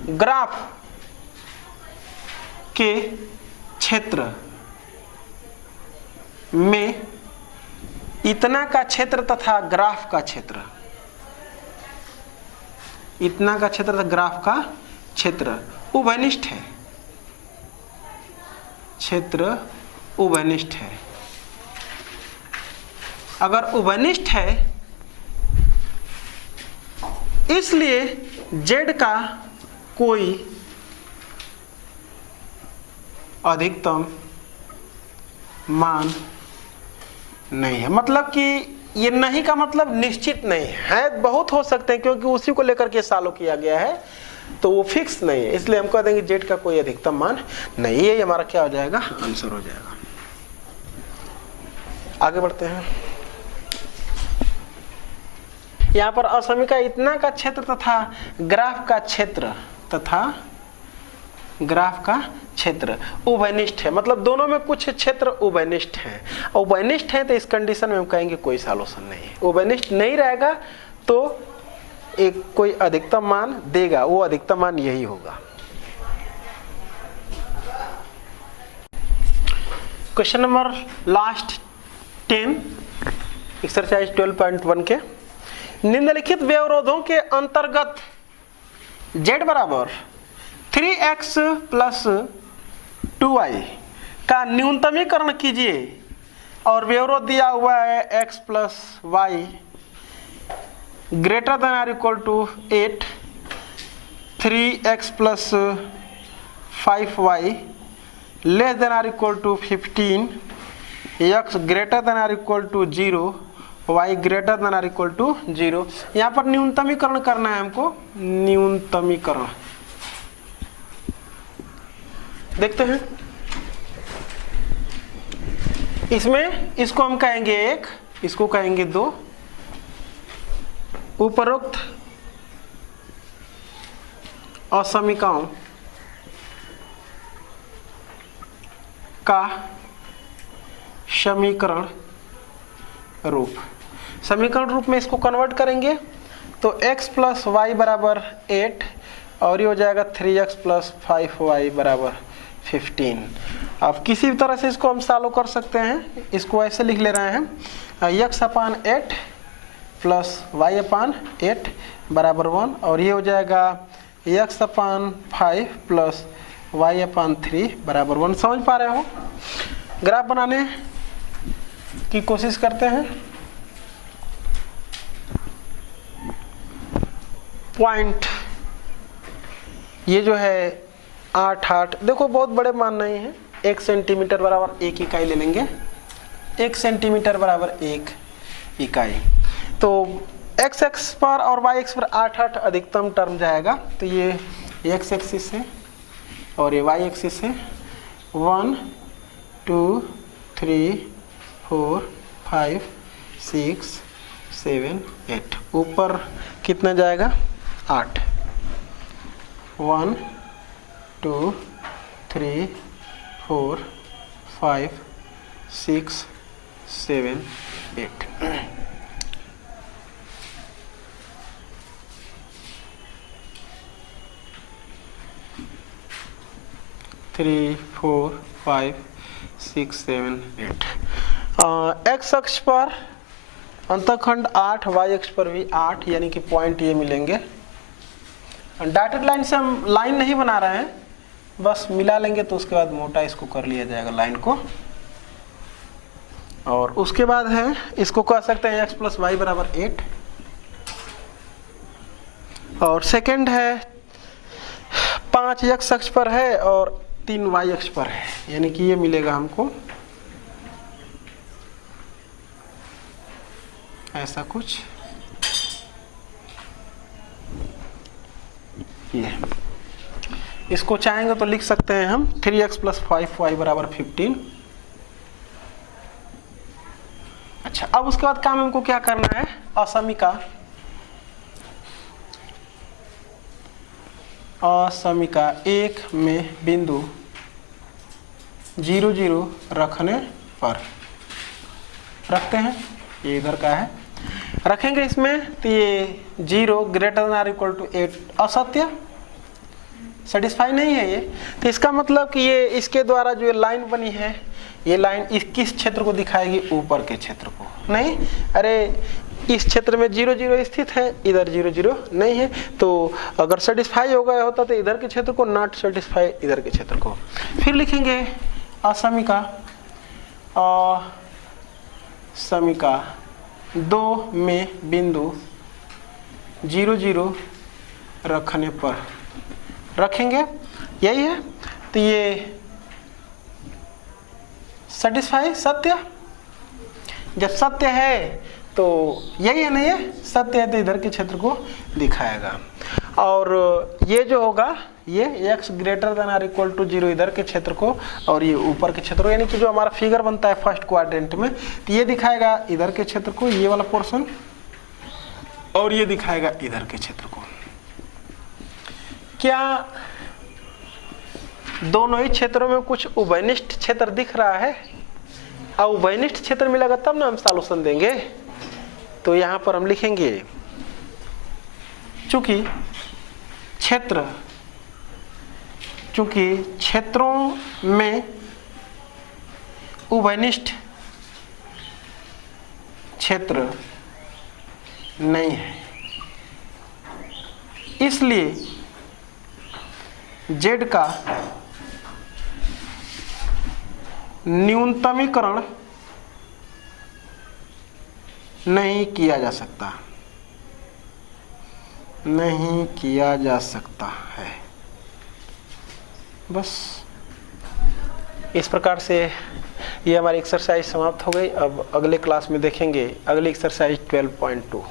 ग्राफ के क्षेत्र में इतना का क्षेत्र तथा ग्राफ का क्षेत्र, इतना का क्षेत्र तथा ग्राफ का क्षेत्र उभयनिष्ठ है, क्षेत्र उभयनिष्ठ है। अगर उभयनिष्ठ है इसलिए z का कोई अधिकतम मान नहीं है। मतलब कि ये नहीं का मतलब निश्चित नहीं है, बहुत हो सकते हैं, क्योंकि उसी को लेकर के सालों किया गया है, तो वो फिक्स नहीं है। इसलिए हम कह देंगे जेड का कोई अधिकतम मान नहीं, ये हमारा क्या हो जाएगा, आंसर हो जाएगा। आगे बढ़ते हैं। यहाँ पर असमिका इतना का क्षेत्र तथा ग्राफ का क्षेत्र उभयनिष्ठ है, मतलब दोनों में कुछ क्षेत्र उभयनिष्ठ हैं। उभयनिष्ठ है तो इस कंडीशन में हम कहेंगे कोई सॉल्यूशन नहीं है। उभयनिष्ठ नहीं रहेगा तो एक कोई अधिकतम मान देगा, वो अधिकतम मान यही होगा। क्वेश्चन नंबर लास्ट 10 एक्सरसाइज 12.1 के निम्नलिखित व्यवरोधों के अंतर्गत z बराबर 3x + 2y का न्यूनतमीकरण कीजिए और व्यवरोध दिया हुआ है x + y greater than or equal to 8, 3x + 5y less than or equal to 15, x greater than or equal to 0, y greater than or equal to 0। यहाँ पर न्यूनतमीकरण करना है हमको, न्यूनतमीकरण देखते हैं। इसमें इसको हम कहेंगे 1, इसको कहेंगे 2। उपरोक्त असमीकाओं का समीकरण रूप में इसको कन्वर्ट करेंगे तो x + y = 8 और ये हो जाएगा 3x + 5y = 15। अब किसी भी तरह से इसको हम सॉल्व कर सकते हैं। इसको ऐसे लिख ले रहे हैं x/8 + y/8 = 1 और ये हो जाएगा x/5 + y/3 = 1। समझ पा रहे हो? ग्राफ बनाने की कोशिश करते हैं। पॉइंट ये जो है 8 देखो बहुत बड़े मान नहीं है। 1 सेंटीमीटर बराबर 1 इकाई ले लेंगे। 1 सेंटीमीटर बराबर 1 इकाई। तो x एक्सिस पर और y एक्सिस पर 8 अधिकतम टर्म जाएगा। तो ये x एक्सिस है और ये y एक्सिस है। 1 2 3 4 5 6 7 8 ऊपर कितना जाएगा 8। 1 2 3 4 5 6 7 8 3 4 5 6 7 8। x अक्ष पर अंतःखंड 8, y अक्ष पर भी 8, यानी कि पॉइंट ये मिलेंगे। डॉटेड लाइन से हम लाइन नहीं बना रहे हैं, बस मिला लेंगे तो उसके बाद मोटा इसको कर लिया जाएगा लाइन को। और उसके बाद है, इसको कह सकते हैं x प्लस वाई बराबर 8। और सेकंड है 5x अक्ष पर है और 3y अक्ष पर है, यानी कि ये मिलेगा हमको ऐसा कुछ, ये इसको चाहेंगे तो लिख सकते हैं हम 3x प्लस 5y बराबर 15। अच्छा, अब उसके बाद काम हमको क्या करना है, असमीका 1 में बिंदु 0 0 रखने पर, रखते हैं, ये इधर का है, रखेंगे इसमें तो ये 0 greater than or equal to 8 असत्य, सेटिस्फाई नहीं है ये। तो इसका मतलब कि ये इसके द्वारा जो लाइन बनी है, ये लाइन इस किस क्षेत्र को दिखाएगी, ऊपर के क्षेत्र को। नहीं, अरे इस क्षेत्र में 0 0 स्थित है, इधर 0 0 नहीं है, तो अगर सेटिस्फाई हो गया होता तो इधर के क्षेत्र को, नॉट सेटिस्फाई इधर के क्षेत्र को। फिर लिखेंगे असमीका 2 में बिंदु 0 0 रखने पर, रखेंगे, यही है। तो ये सेटिस्फाई, सत्य, जब सत्य है तो यही है ना, ये सत्य है तो इधर के क्षेत्र को दिखाएगा। और ये जो होगा, ये x greater than or equal to 0 इधर के क्षेत्र को, और ये ऊपर के क्षेत्र को, यानी कि जो हमारा फिगर बनता है फर्स्ट क्वाड्रेंट में, तो ये दिखाएगा इधर के क्षेत्र को, ये वाला पोर्शन, और ये दिखाएगा इधर के क्षेत्र को। क्या दोनों ही क्षेत्रों में कुछ उभयनिष्ठ क्षेत्र दिख रहा है? अब उभयनिष्ठ क्षेत्र मिलेगा तब ना हम सॉल्यूशन देंगे। तो यहां पर हम लिखेंगे, चूंकि क्षेत्रों में उभयनिष्ठ क्षेत्र नहीं है, इसलिए z का न्यूनतमीकरण नहीं किया जा सकता, नहीं किया जा सकता है। बस इस प्रकार से ये हमारी एक्सरसाइज समाप्त हो गई। अब अगले क्लास में देखेंगे अगली एक्सरसाइज 12.2।